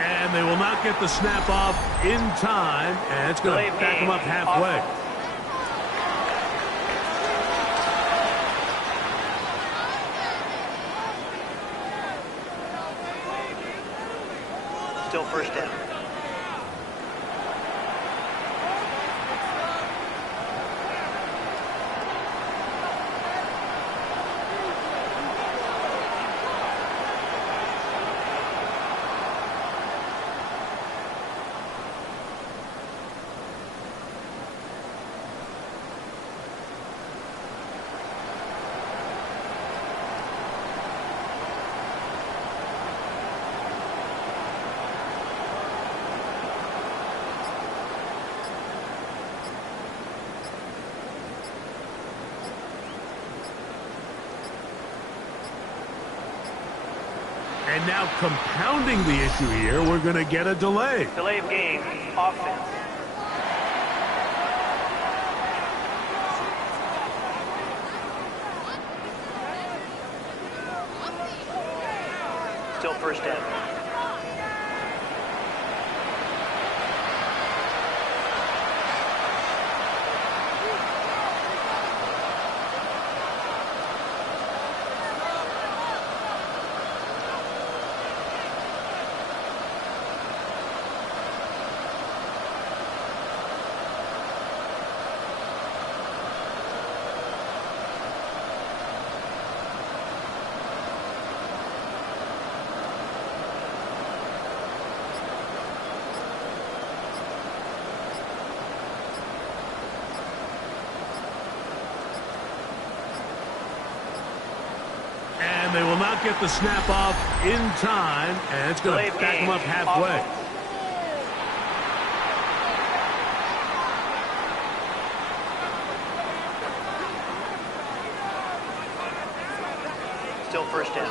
And they will not get the snap off in time, and it's going to back them up halfway. Still first down. And now compounding the issue here, we're going to get a delay. Delay of game, offense. Still first down. And they will not get the snap off in time, and it's going to back them up halfway. Still first down.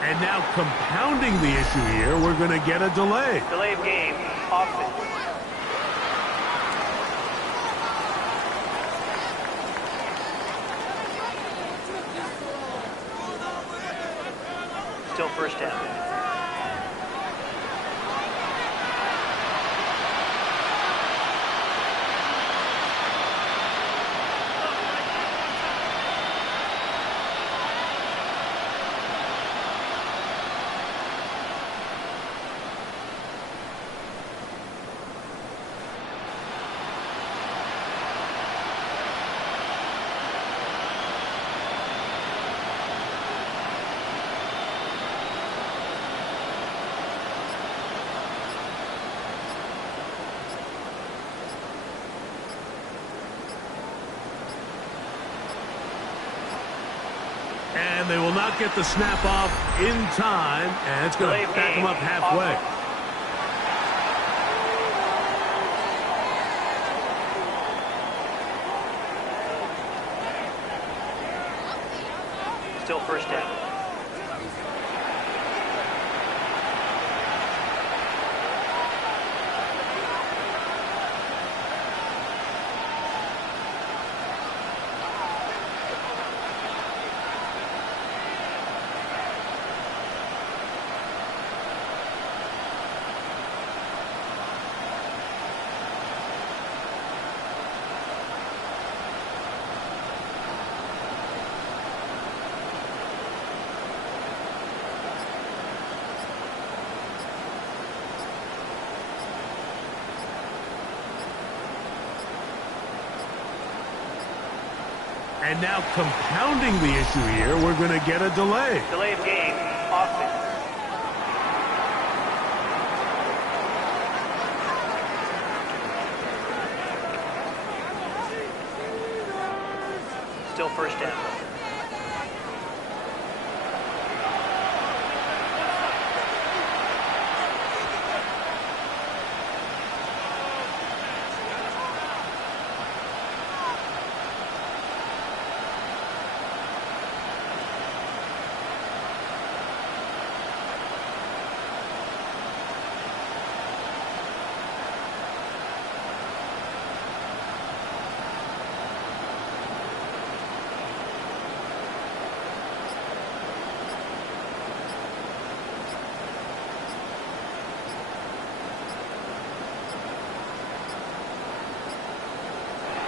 And now compounding the issue here, we're going to get a delay. Delay of game, offense. Still first down. And they will not get the snap off in time, and it's going to back them up halfway. Still first down. And now compounding the issue here, we're going to get a delay. Delay of game, offense. Still first down.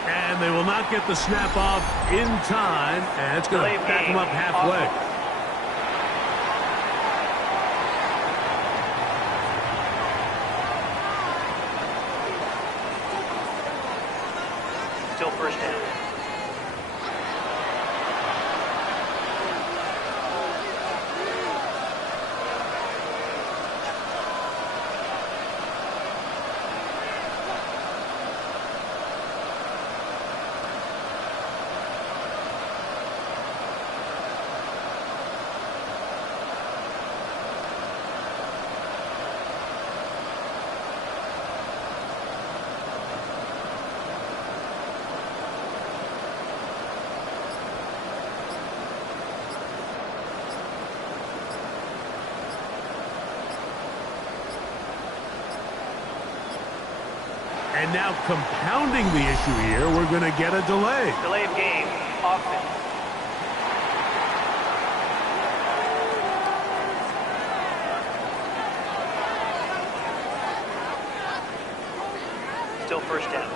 And they will not get the snap off in time, and it's going to back them up halfway. Still first down. And now compounding the issue here, we're going to get a delay. Delay of game. Offense. Still first down.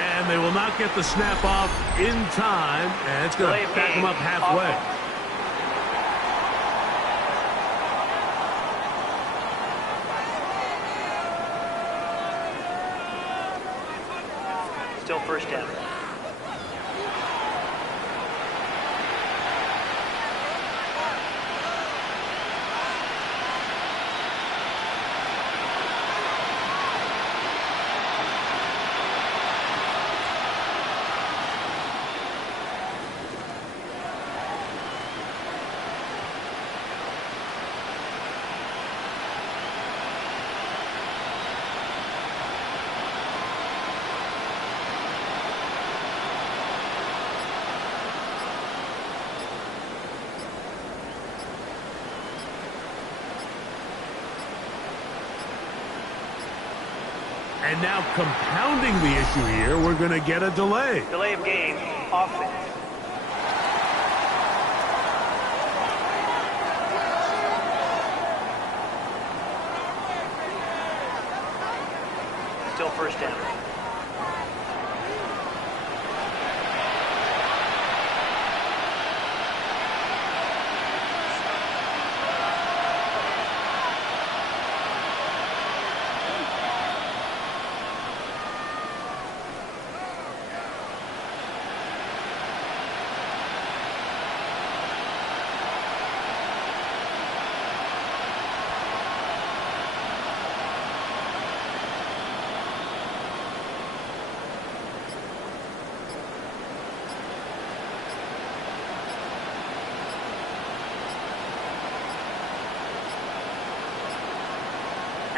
And they will not get the snap off in time, and it's going to back them up halfway. Still first down. And now compounding the issue here, we're going to get a delay. Delay of game. Offense. Still first down.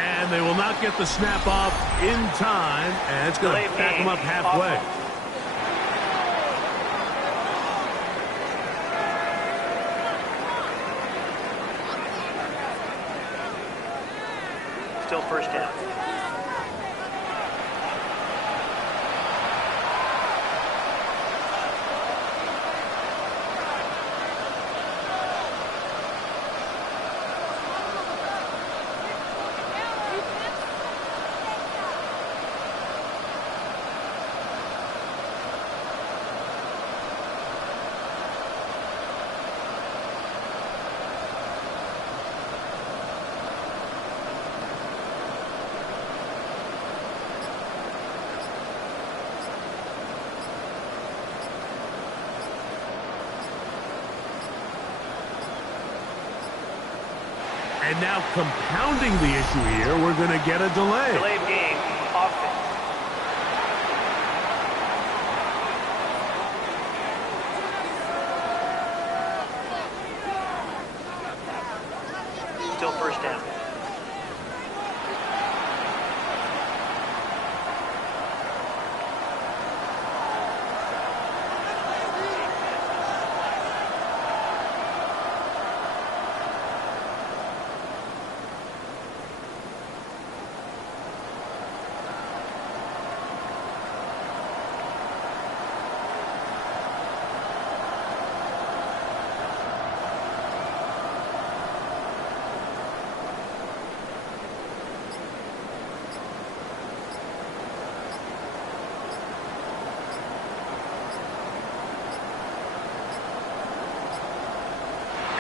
And they will not get the snap off in time, and it's going to back them up halfway. Still first down. And now compounding the issue here, we're going to get a delay. Delay of game, offense. Still first down.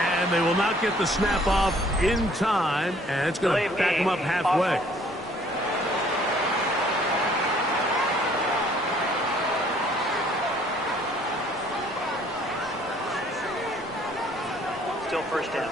And they will not get the snap off in time, and it's going to back them up halfway. Offense. Still first down.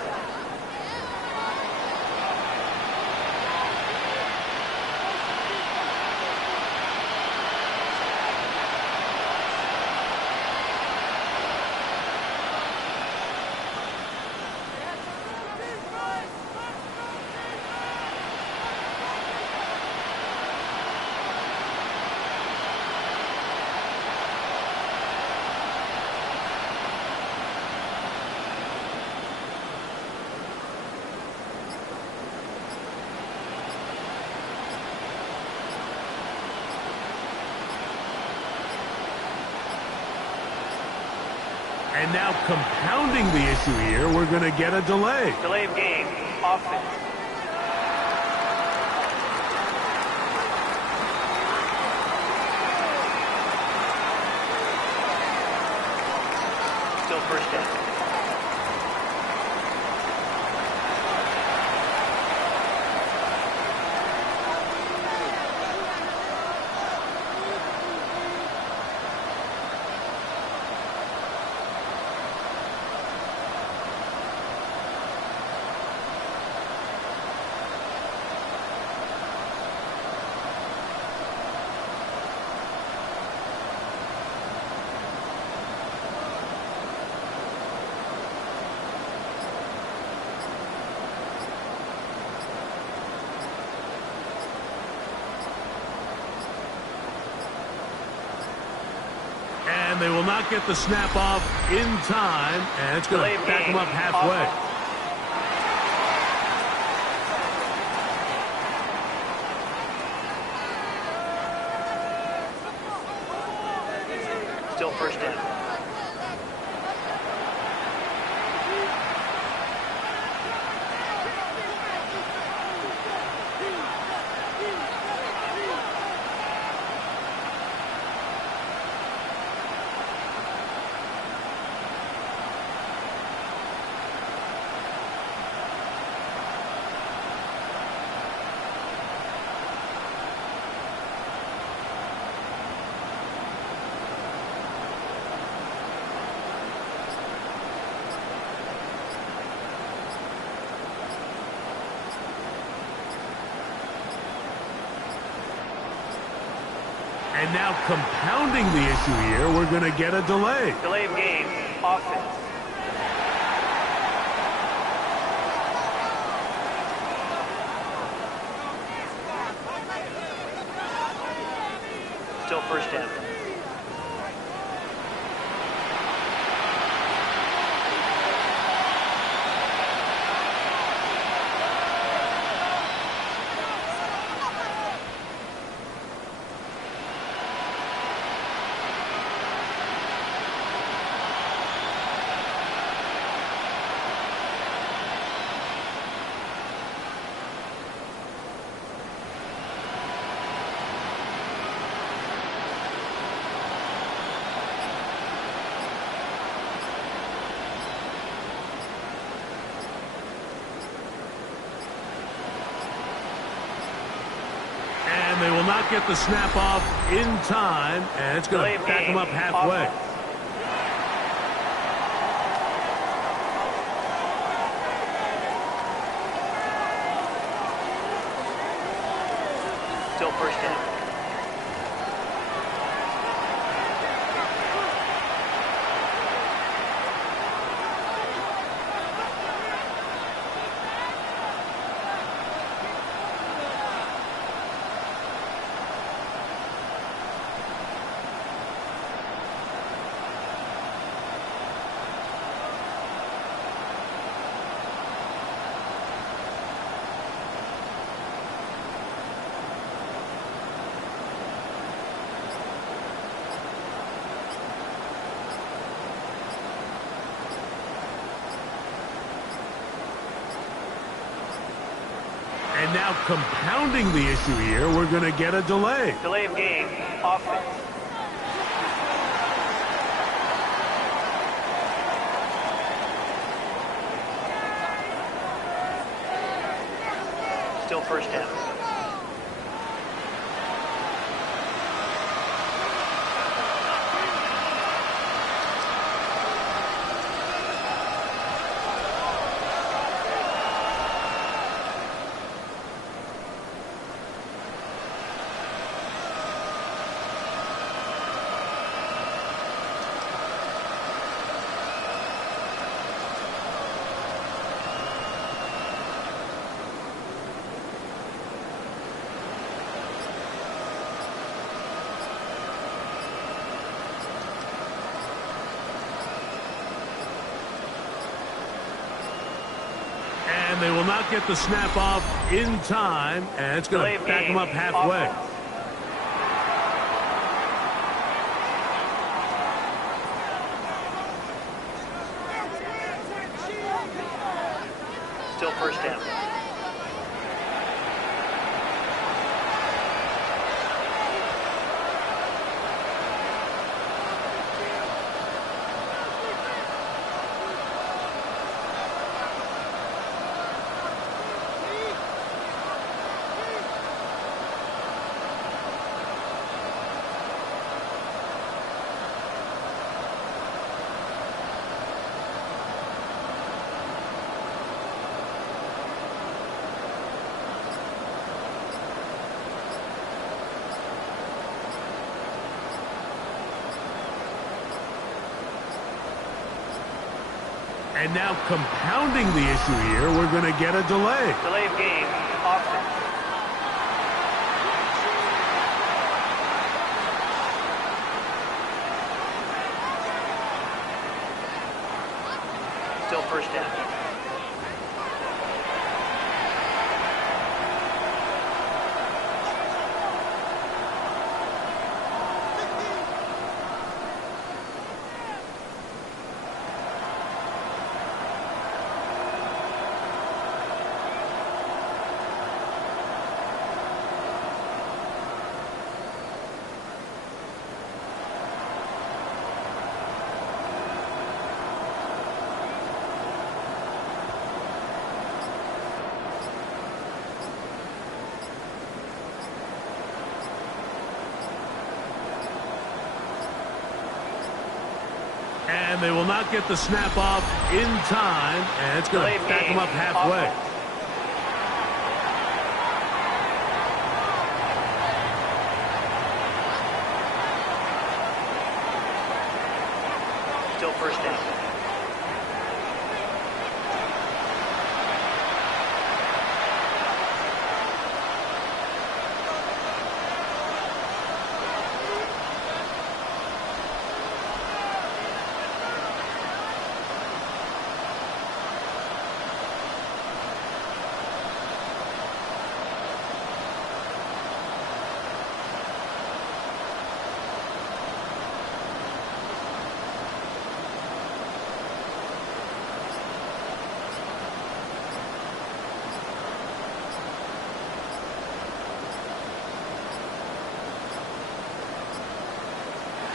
And now compounding the issue here, we're going to get a delay. Delay of game, offense. Still first down. And they will not get the snap off in time, and it's going to back them up halfway. Still first down. And now compounding the issue here, we're going to get a delay. Delay of game, offense. Still first down. And they will not get the snap off in time, and it's going to back them up halfway. And now compounding the issue here, we're going to get a delay. Delay of game, offense. Still first down. And they will not get the snap off in time, and it's going to back them up halfway. Still first down. And now compounding the issue here, we're going to get a delay. Delay of game, offense. Still first down. And they will not get the snap off in time, and it's going to back them up halfway. Still first down.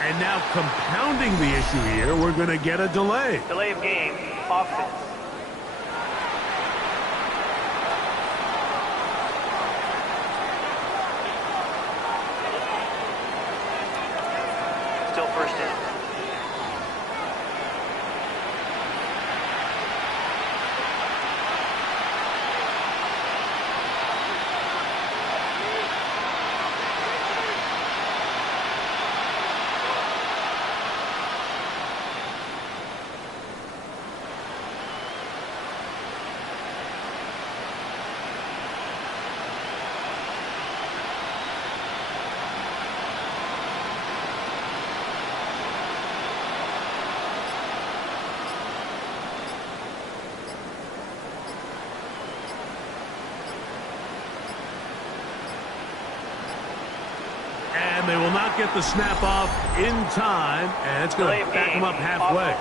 And now compounding the issue here, we're going to get a delay. Delay of game, offense. Still first down. And they will not get the snap off in time, and it's going to back them up halfway.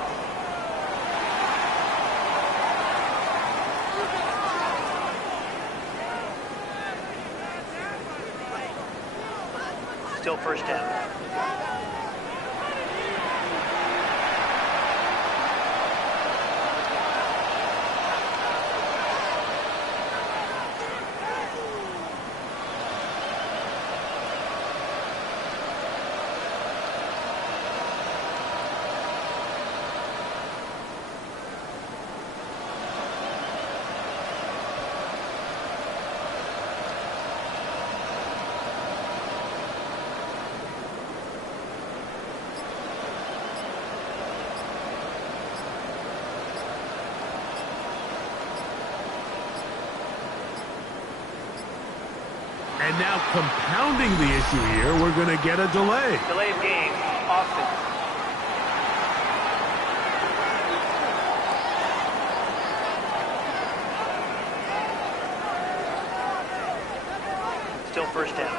Still first down. And now compounding the issue here, we're going to get a delay. Delay of game. Offense. Still first down.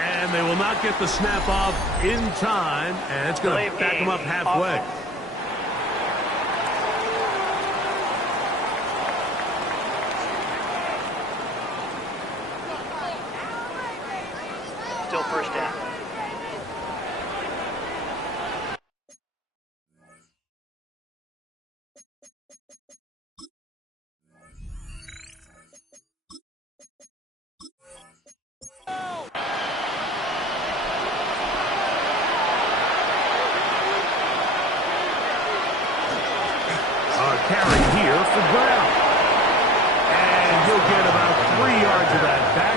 And they will not get the snap off in time, and it's going to back them up halfway. Still first down. Carry here for Brown. And he'll get about 3 yards of that back,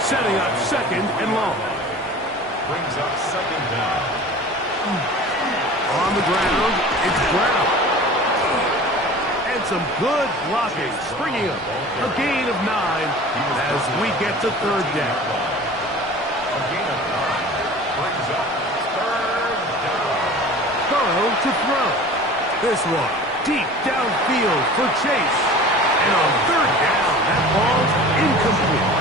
setting up second and long. Brings up second down. On the ground, it's Brown. And some good blocking, springing up. A gain of 9 as we get to third down. A gain of 9 brings up third down. Burrow to throw. This one deep downfield for Chase. And on third down, that ball's incomplete.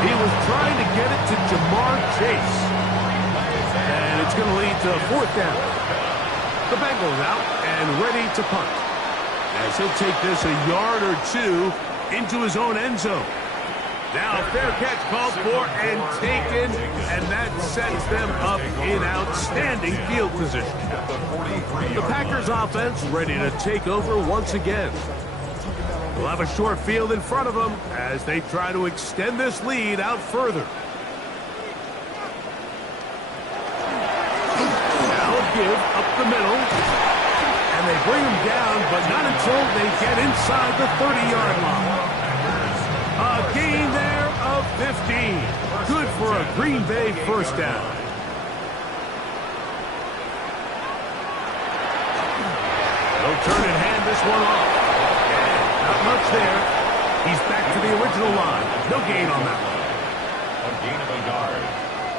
He was trying to get it to Jamar Chase. And it's going to lead to fourth down. The Bengals out and ready to punt, as he'll take this a yard or 2 into his own end zone. Now a fair catch called for and taken, and that sets them up in outstanding field position. The Packers offense ready to take over once again. They'll have a short field in front of them as they try to extend this lead out further. Now a give up the middle, and they bring him down, but not until they get inside the 30-yard line. A gain there of 15. Good for a Green Bay first down. They'll turn and hand this one off. And not much there. He's back to the original line. No gain on that one. A gain of a yard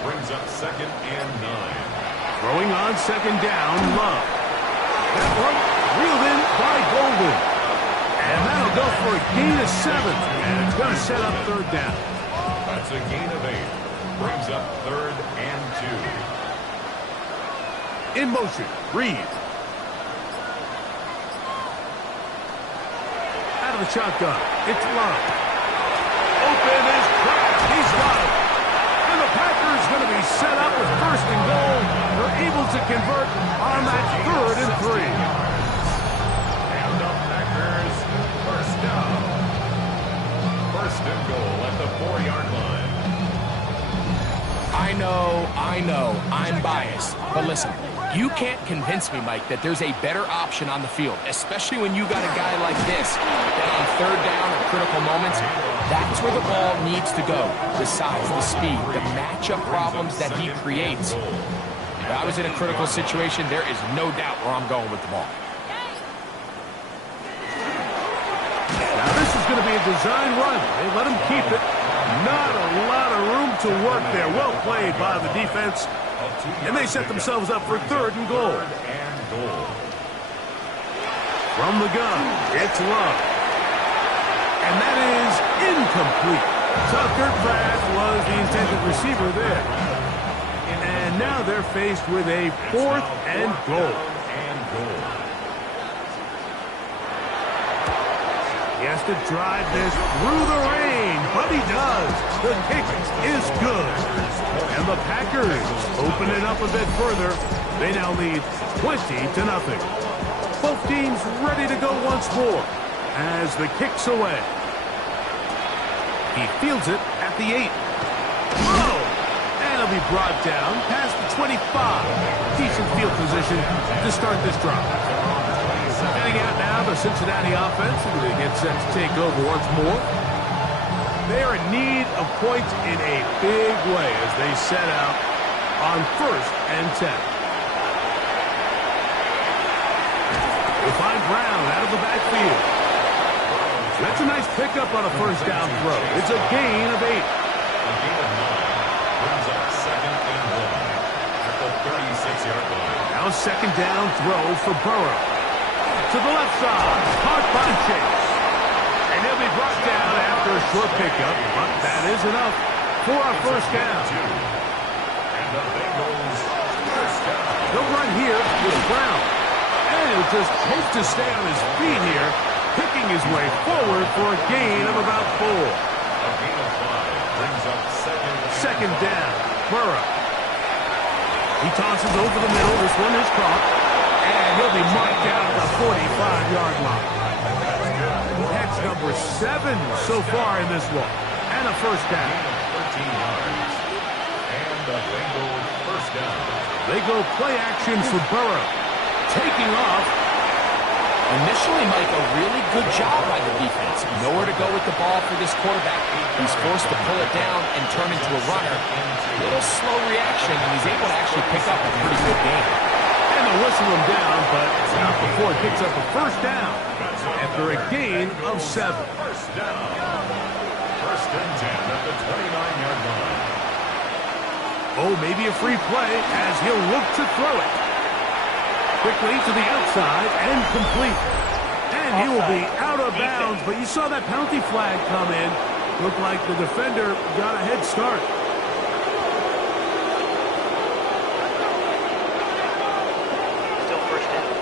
brings up second and 9. Throwing on second down, Love. That one reeled in by Golden. And that'll go for a gain of 7. And it's going to set up third down. That's a gain of 8. Brings up third and 2. In motion, Reed. Out of the shotgun, it's Love. Open is Kraft. He's got it. And the Packers going to be set up with first and goal. They're able to convert on that third and 3. And the Packers first down. First and goal at the 4-yard line. I know, I'm biased. But listen, you can't convince me, Mike, that there's a better option on the field, especially when you got a guy like this that on third down at critical moments, that's where the ball needs to go. The size, the speed, the matchup problems that he creates. If I was in a critical situation, there is no doubt where I'm going with the ball. Now this is going to be a design run. They let him keep it. Not a lot of room to work there. Well played by the defense. And they set themselves up for 3rd and goal. From the gun, it's Love. And that is incomplete. Tucker Kraft was the intended receiver there. And now they're faced with a 4th and goal. He has to drive this through the rain, but he does. The kick is good. And the Packers open it up a bit further. They now lead 20-0. Both teams ready to go once more as the kick's away. He fields it at the 8. Oh! And he'll be brought down past the 25. Decent field position to start this drive. Heading out now, the Cincinnati offense, as they get set to take over once more. They are in need of points in a big way as they set out on 1st and 10. They find Brown out of the backfield. That's a nice pickup on a 1st down throw. It's a gain of 8. A gain of 9 brings up 2nd and 1 at the 36-yard line. Now 2nd down throw for Burrow. To the left side, caught by Chase. And he'll be brought down after a short pickup, but that is enough for a 1st down. And the Bengals first down. They'll run here with Brown. And he'll just hope to stay on his feet here, picking his way forward for a gain of about 4. A gain of 5 brings up 2nd down, Burrow. He tosses over the middle. This one is caught. And he'll be marked down at the 45-yard line. That's number 7 so far in this one. And a 1st down. 13 yards. And the Bengals first down. They go play action for Burrow. Taking off. Initially, Mike, a really good job by the defense. Nowhere to go with the ball for this quarterback. He's forced to pull it down and turn into a runner. Little slow reaction, and he's able to actually pick up a pretty good game. And they'll whistle him down, but not before he picks up a 1st down after a gain of 7. First down. 1st and 10 at the 29-yard line. Oh, maybe a free play as he'll look to throw it. Quickly to the outside and complete. And he will be out of bounds, but you saw that penalty flag come in. Looked like the defender got a head start. Still 1st down.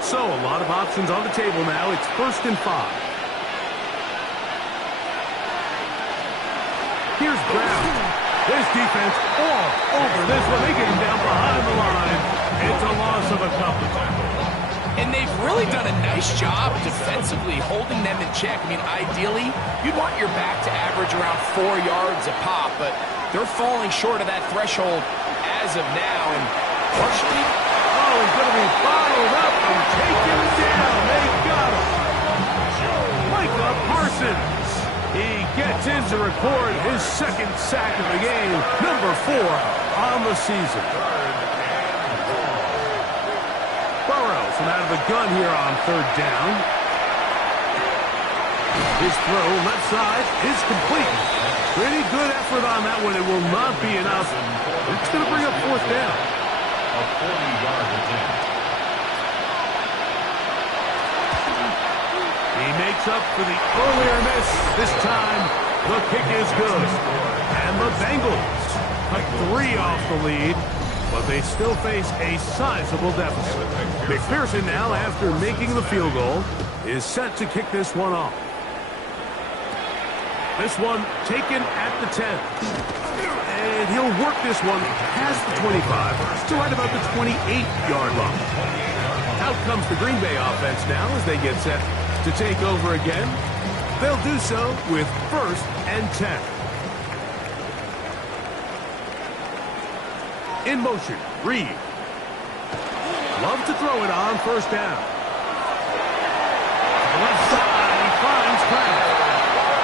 So a lot of options on the table now. It's 1st and 5. Here's Brown. This defense all over this one. They get him down behind the line. It's a loss of a couple. And they've really done a nice job defensively holding them in check. I mean, ideally, you'd want your back to average around 4 yards a pop, but they're falling short of that threshold as of now. And partially, he's going to be bottled up and taken down. They got him. Micah Parsons. He gets in to record his 2nd sack of the game, number 4 on the season. Burrow from out of the gun here on 3rd down. His throw left side is complete. Pretty good effort on that one. It will not be enough. It's going to bring up 4th down. A 40-yard attempt. He makes up for the earlier miss. This time, the kick is good. And the Bengals cut 3 off the lead, but they still face a sizable deficit. McPherson now, after making the field goal, is set to kick this one off. This one taken at the 10. And he'll work this one past the 25 to right about the 28-yard line. Out comes the Green Bay offense now as they get set to take over again. They'll do so with 1st and 10. In motion, Reed. Love to throw it on 1st down. To the left side, he finds Kraft.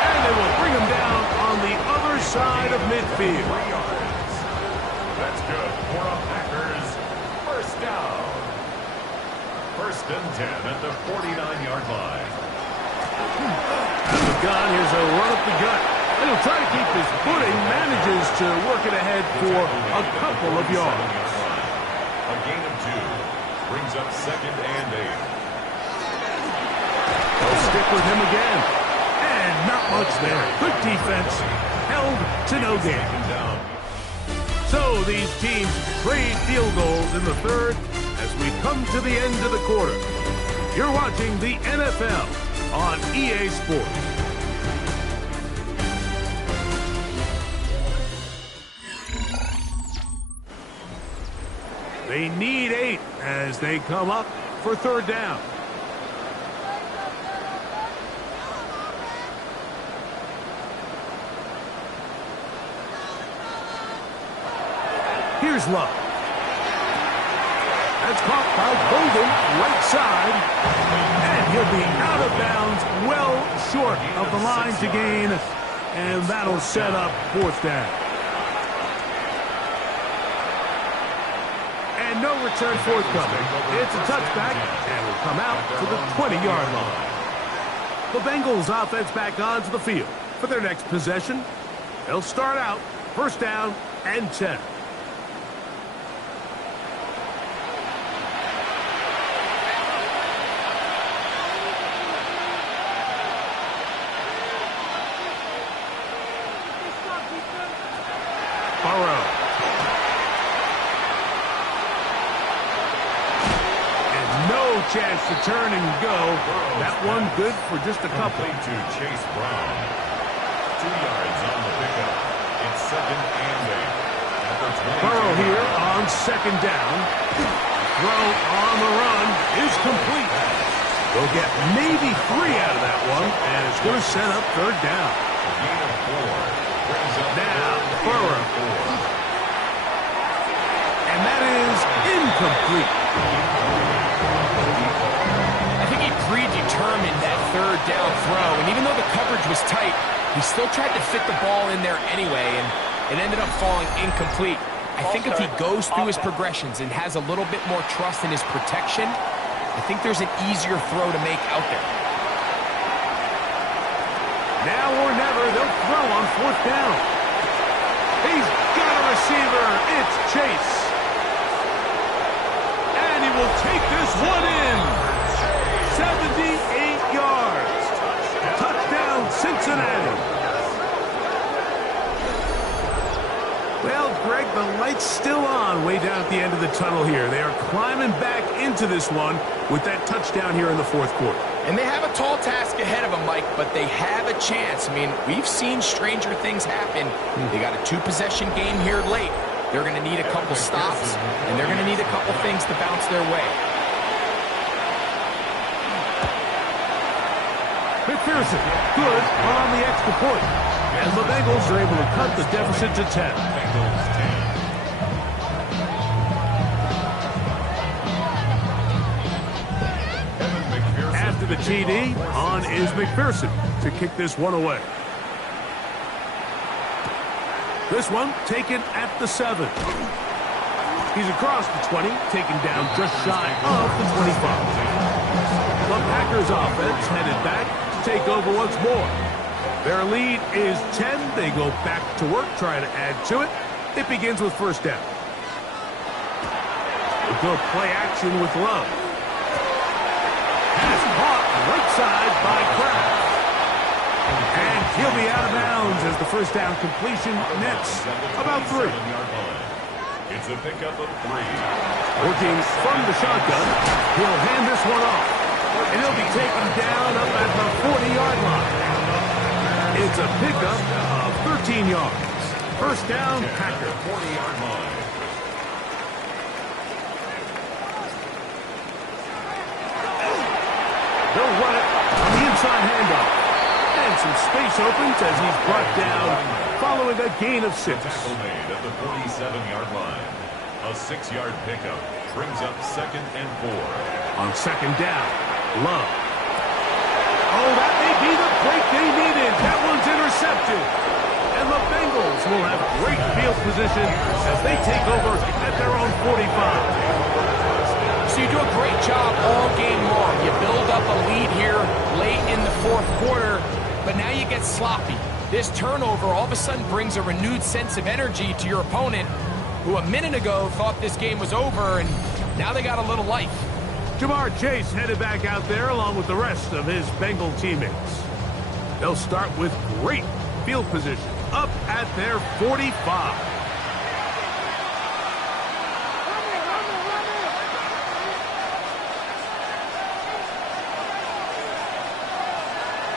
And they will bring him down on the other side of midfield. That's good for a Packers first down. First and 10 at the 49-yard line. Out of the gun, here's a run up the gut. And he'll try to keep his footing, manages to work it ahead for a couple of yards. A gain of 2 brings up second and 8. They'll stick with him again. And not much there. Good defense. Held to no gain. So these teams trade field goals in the third as we come to the end of the quarter. You're watching the NFL on EA Sports. They need 8 as they come up for third down. Here's Love. That's caught by Golden, right side. And he'll be out of bounds, well short of the line to gain. And that'll set up fourth down. And no return forthcoming. It's a touchback, and will come out to the 20-yard line. The Bengals offense back onto the field for their next possession. They'll start out first down and 10. Burrow. And no chance to turn and go. That one good for just a couple. To Chase Brown. 2 yards on the pickup. It's second and 8. At the 20. Burrow here on second down. Throw on the run is complete. They'll get maybe 3 out of that one, and it's going to set up third down. A gain of 4. Brings up Now, Burrow. And that is incomplete. I think he predetermined that third down throw, and even though the coverage was tight, he still tried to fit the ball in there anyway, and it ended up falling incomplete. I think if he goes through his progressions and has a little bit more trust in his protection, I think there's an easier throw to make out there. Now or never, they'll throw on fourth down. He's got a receiver. It's Chase. And he will take this one in. 78 yards. Touchdown, Cincinnati. Well, Greg, the light's still on way down at the end of the tunnel here. They are climbing back into this one with that touchdown here in the fourth quarter. And they have a tall task ahead of them, Mike, but they have a chance. I mean, we've seen stranger things happen. They got a 2-possession game here late. They're going to need a couple stops, and they're going to need a couple things to bounce their way. McPherson, good on the extra point. And the Bengals are able to cut the deficit to 10. Bengals 10. After the TD, on is McPherson to kick this one away. This one taken at the 7. He's across the 20, taken down just shy of the 25. The Packers offense headed back to take over once more. Their lead is 10. They go back to work, trying to add to it. It begins with first down. A good play action with Love. Pass caught right side by Kraft. And he'll be out of bounds as the first down completion nets about 3. It's a pickup of 3. Working from the shotgun, he'll hand this one off. And he'll be taken down up at the 40-yard line. It's a pickup of 13 yards. First down, Packers. 40-yard line. They'll run it on the inside handoff. And some space opens as he's brought down following a gain of 6. Tackle made at the 47-yard line. A 6-yard pickup brings up second and 4. On second down, Love. Oh, that may be the break they needed. That one's intercepted. And the Bengals will have great field position as they take over at their own 45. So you do a great job all game long. You build up a lead here late in the fourth quarter, but now you get sloppy. This turnover all of a sudden brings a renewed sense of energy to your opponent, who a minute ago thought this game was over, and now they got a little life. Jamar Chase headed back out there along with the rest of his Bengal teammates. They'll start with great field position up at their 45.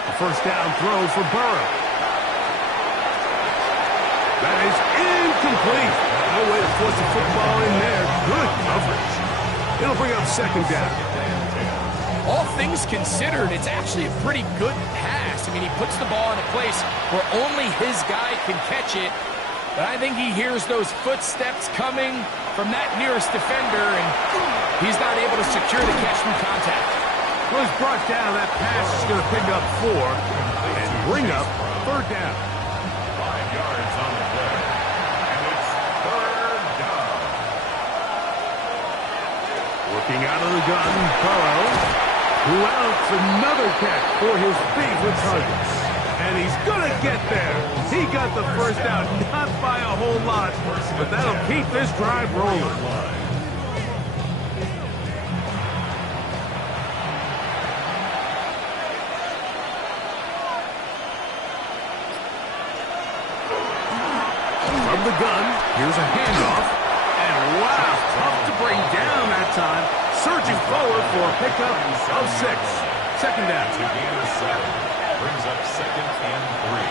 A first down throw for Burrow. That is incomplete. No way to force the football in there. Good coverage. It'll bring up second down. All things considered, it's actually a pretty good pass. I mean, he puts the ball in a place where only his guy can catch it. But I think he hears those footsteps coming from that nearest defender, and he's not able to secure the catch from contact. Well, he's brought down. That pass is going to pick up 4 and bring up third down. 5 yards on the play. And it's third down. Working out of the gun, Burrow. Who outs another catch for his favorite target. And he's going to get there. He got the first down, not by a whole lot, but that'll keep this drive rolling. From the gun, here's a handoff. And wow, tough to bring down that time. Surging forward for a pickup of 6. Second down. To gain a 7. Brings up second and 3.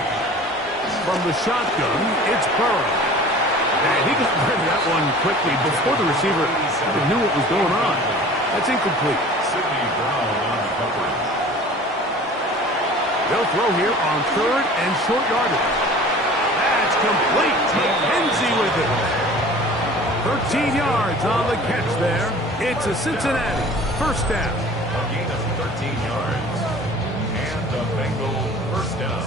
From the shotgun, it's Burrow. And he got rid of that one quickly before the receiver even knew what was going on. That's incomplete. Sidney Brown on the coverage. They'll throw here on third and short yardage. That's complete. McKenzie with it. 13 yards on the catch there. It's a Cincinnati first down. A gain of 13 yards. And the Bengal first down.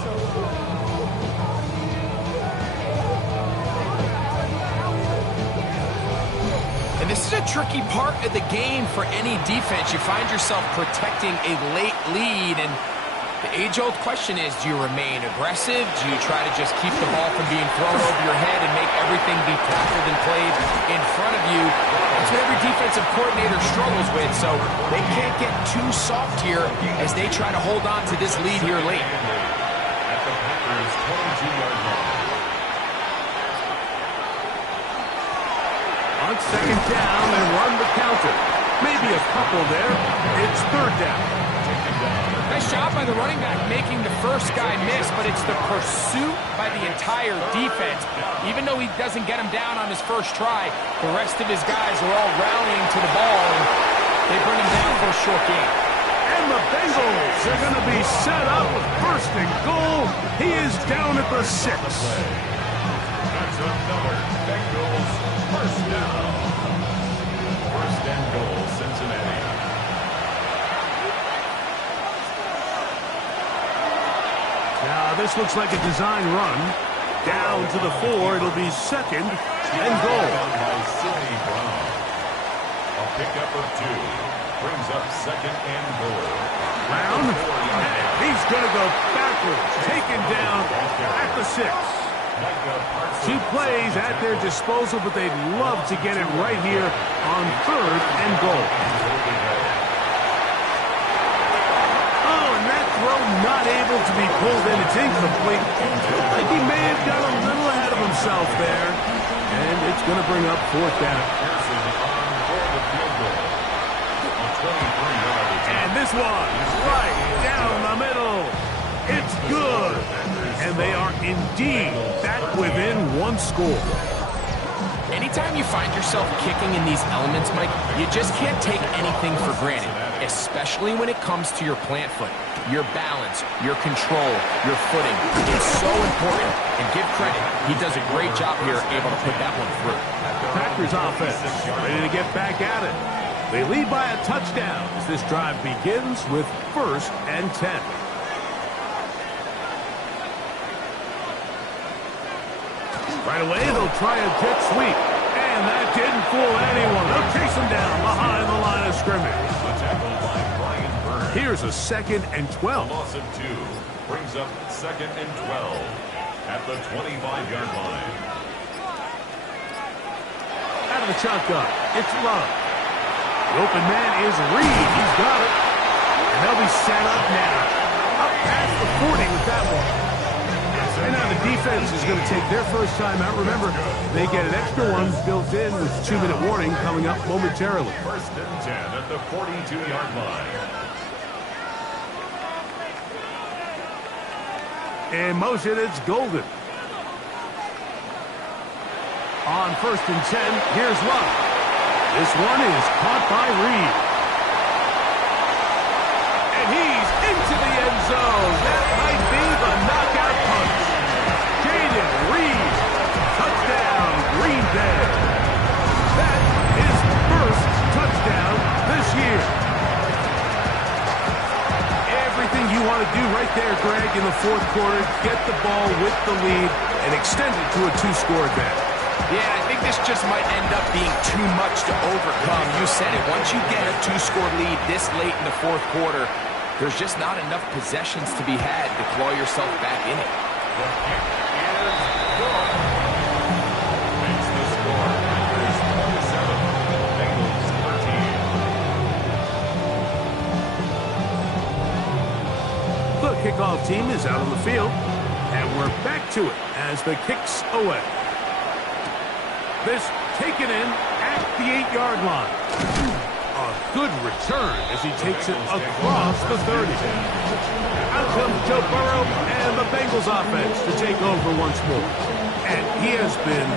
And this is a tricky part of the game for any defense. You find yourself protecting a late lead, and the age-old question is, do you remain aggressive? Do you try to just keep the ball from being thrown over your head and make everything be tackled and played in front of you? That's what every defensive coordinator struggles with, so they can't get too soft here as they try to hold on to this lead here late. At the Packers' 22-yard line. On second down and run the counter. Maybe a couple there. It's third down. Nice job by the running back making the first guy miss, but it's the pursuit by the entire defense. Even though he doesn't get him down on his first try, the rest of his guys are all rallying to the ball, and they bring him down for a short gain. And the Bengals are going to be set up with first and goal. He is down at the 6. That's another Bengals first down. First and goal, Cincinnati. Now, this looks like a design run. Down to the 4. It'll be second and goal. By Sidney Brown. A pickup of 2. Brings up second and goal. Brown. And he's going to go backwards. Taken down at the 6. 2 plays at their disposal, but they'd love to get it right here on third and goal. Not able to be pulled in. It's incomplete. Like he may have got a little ahead of himself there. And it's going to bring up fourth down. And this one right down the middle. It's good. And they are indeed back within 1 score. Anytime you find yourself kicking in these elements, Mike, you just can't take anything for granted, especially when it comes to your plant foot. Your balance, your control, your footing. It's so important. And give credit, he does a great job here able to put that one through. Packers offense ready to get back at it. They lead by a touchdown as this drive begins with first and 10. Right away, they'll try a jet sweep. And that didn't fool anyone. They'll chase him down behind the line of scrimmage. Here's a 2nd and 12. A loss of 2 brings up 2nd and 12 at the 25-yard line. Out of the shotgun, it's Love. The open man is Reed. He's got it. And they'll be set up now. Up past the 40 with that one. And now the defense is going to take their first time out. Remember, they get an extra one built in with 2-minute warning coming up momentarily. 1st and 10 at the 42-yard line. In motion, it's Golden. On 1st and 10, here's Love. This one is caught by Reed. And he's into the end zone. That might be the knockout punch. Jaden Reed. Touchdown, Green Bay. That is first touchdown this year. Everything you want to do right there, Greg, in the 4th quarter. Get the ball with the lead and extend it to a 2-score advantage. Yeah, I think this just might end up being too much to overcome. You said it. Once you get a 2-score lead this late in the 4th quarter, there's just not enough possessions to be had to claw yourself back in it. The kick is good. Makes the score Packers 27, Bengals 13. The kickoff team is out on the field, and we're back to it as the kick's away. This taken in at the 8-yard line. A good return as he takes it across the 30. Out comes Joe Burrow and the Bengals offense to take over once more. And he has been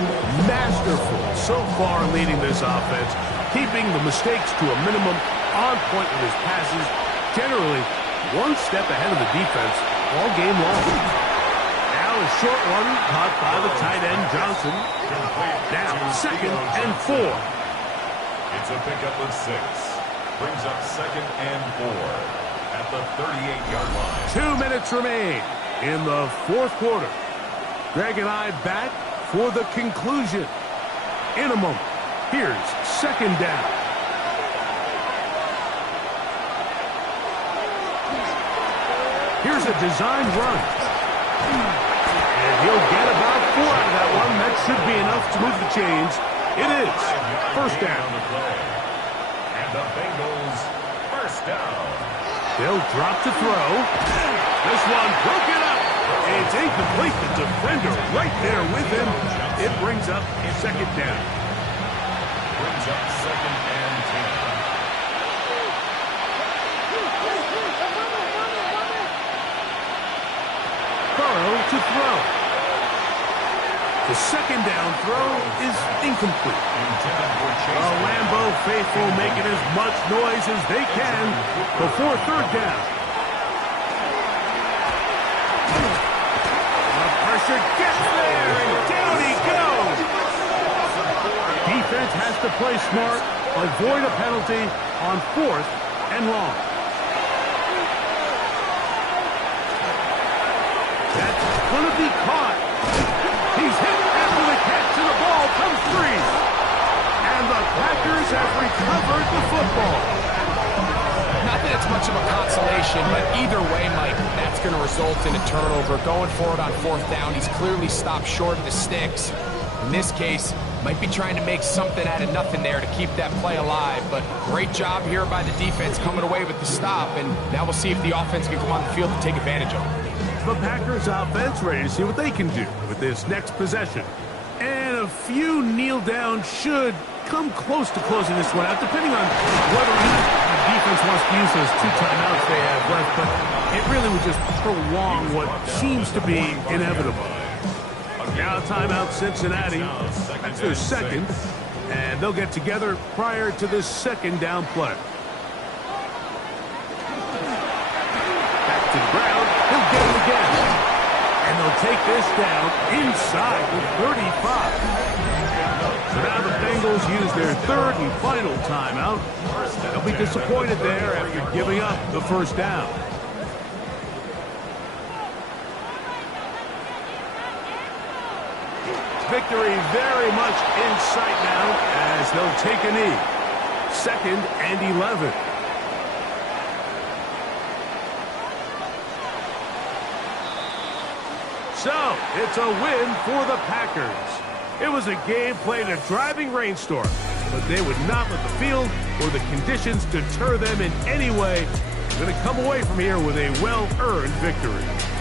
masterful so far leading this offense, keeping the mistakes to a minimum, on point with his passes, generally one step ahead of the defense all game long. Now a short one caught by the tight end Johnson. Now 2nd and 4. It's a pickup of 6. Brings up 2nd and 4 at the 38-yard line. 2 minutes remain in the 4th quarter. Greg and I back for the conclusion in a moment. Here's 2nd down. Here's a designed run. And he'll get about 4 out of that one. That should be enough to move the chains. It is 1st down. And the Bengals 1st down. They'll drop to throw. This one broken up. It's incomplete. The defender right there with him. It brings up 2nd down. Brings up 2nd and 10. Burrow to throw. The 2nd down throw is incomplete. The Lambeau faithful making as much noise as they can before 3rd down. The pressure gets there, and down he goes. Defense has to play smart, avoid a penalty on 4th and long. That's going to be caught. He's hit after the catch, and the ball comes free. And the Packers have recovered the football. Not that it's much of a consolation, but either way, Mike, that's going to result in a turnover. Going forward on 4th down, he's clearly stopped short of the sticks. In this case, might be trying to make something out of nothing there to keep that play alive. But great job here by the defense coming away with the stop. And now we'll see if the offense can come on the field to take advantage of it. The Packers offense ready to see what they can do with this next possession. And a few kneel down should come close to closing this one out, depending on whether or not the defense wants to use those 2 timeouts they have left. But it really would just prolong what seems to be inevitable. Now timeout Cincinnati. That's their 2nd. And they'll get together prior to this 2nd down play. Back to the ground. He'll get it again. And they'll take this down inside the 35. So now the Bengals use their 3rd and final timeout. They'll be disappointed there after giving up the 1st down. victory very much in sight now as they'll take a knee. 2nd and 11. So, it's a win for the Packers. It was a game played in a driving rainstorm, but they would not let the field or the conditions deter them in any way. They're going to come away from here with a well-earned victory.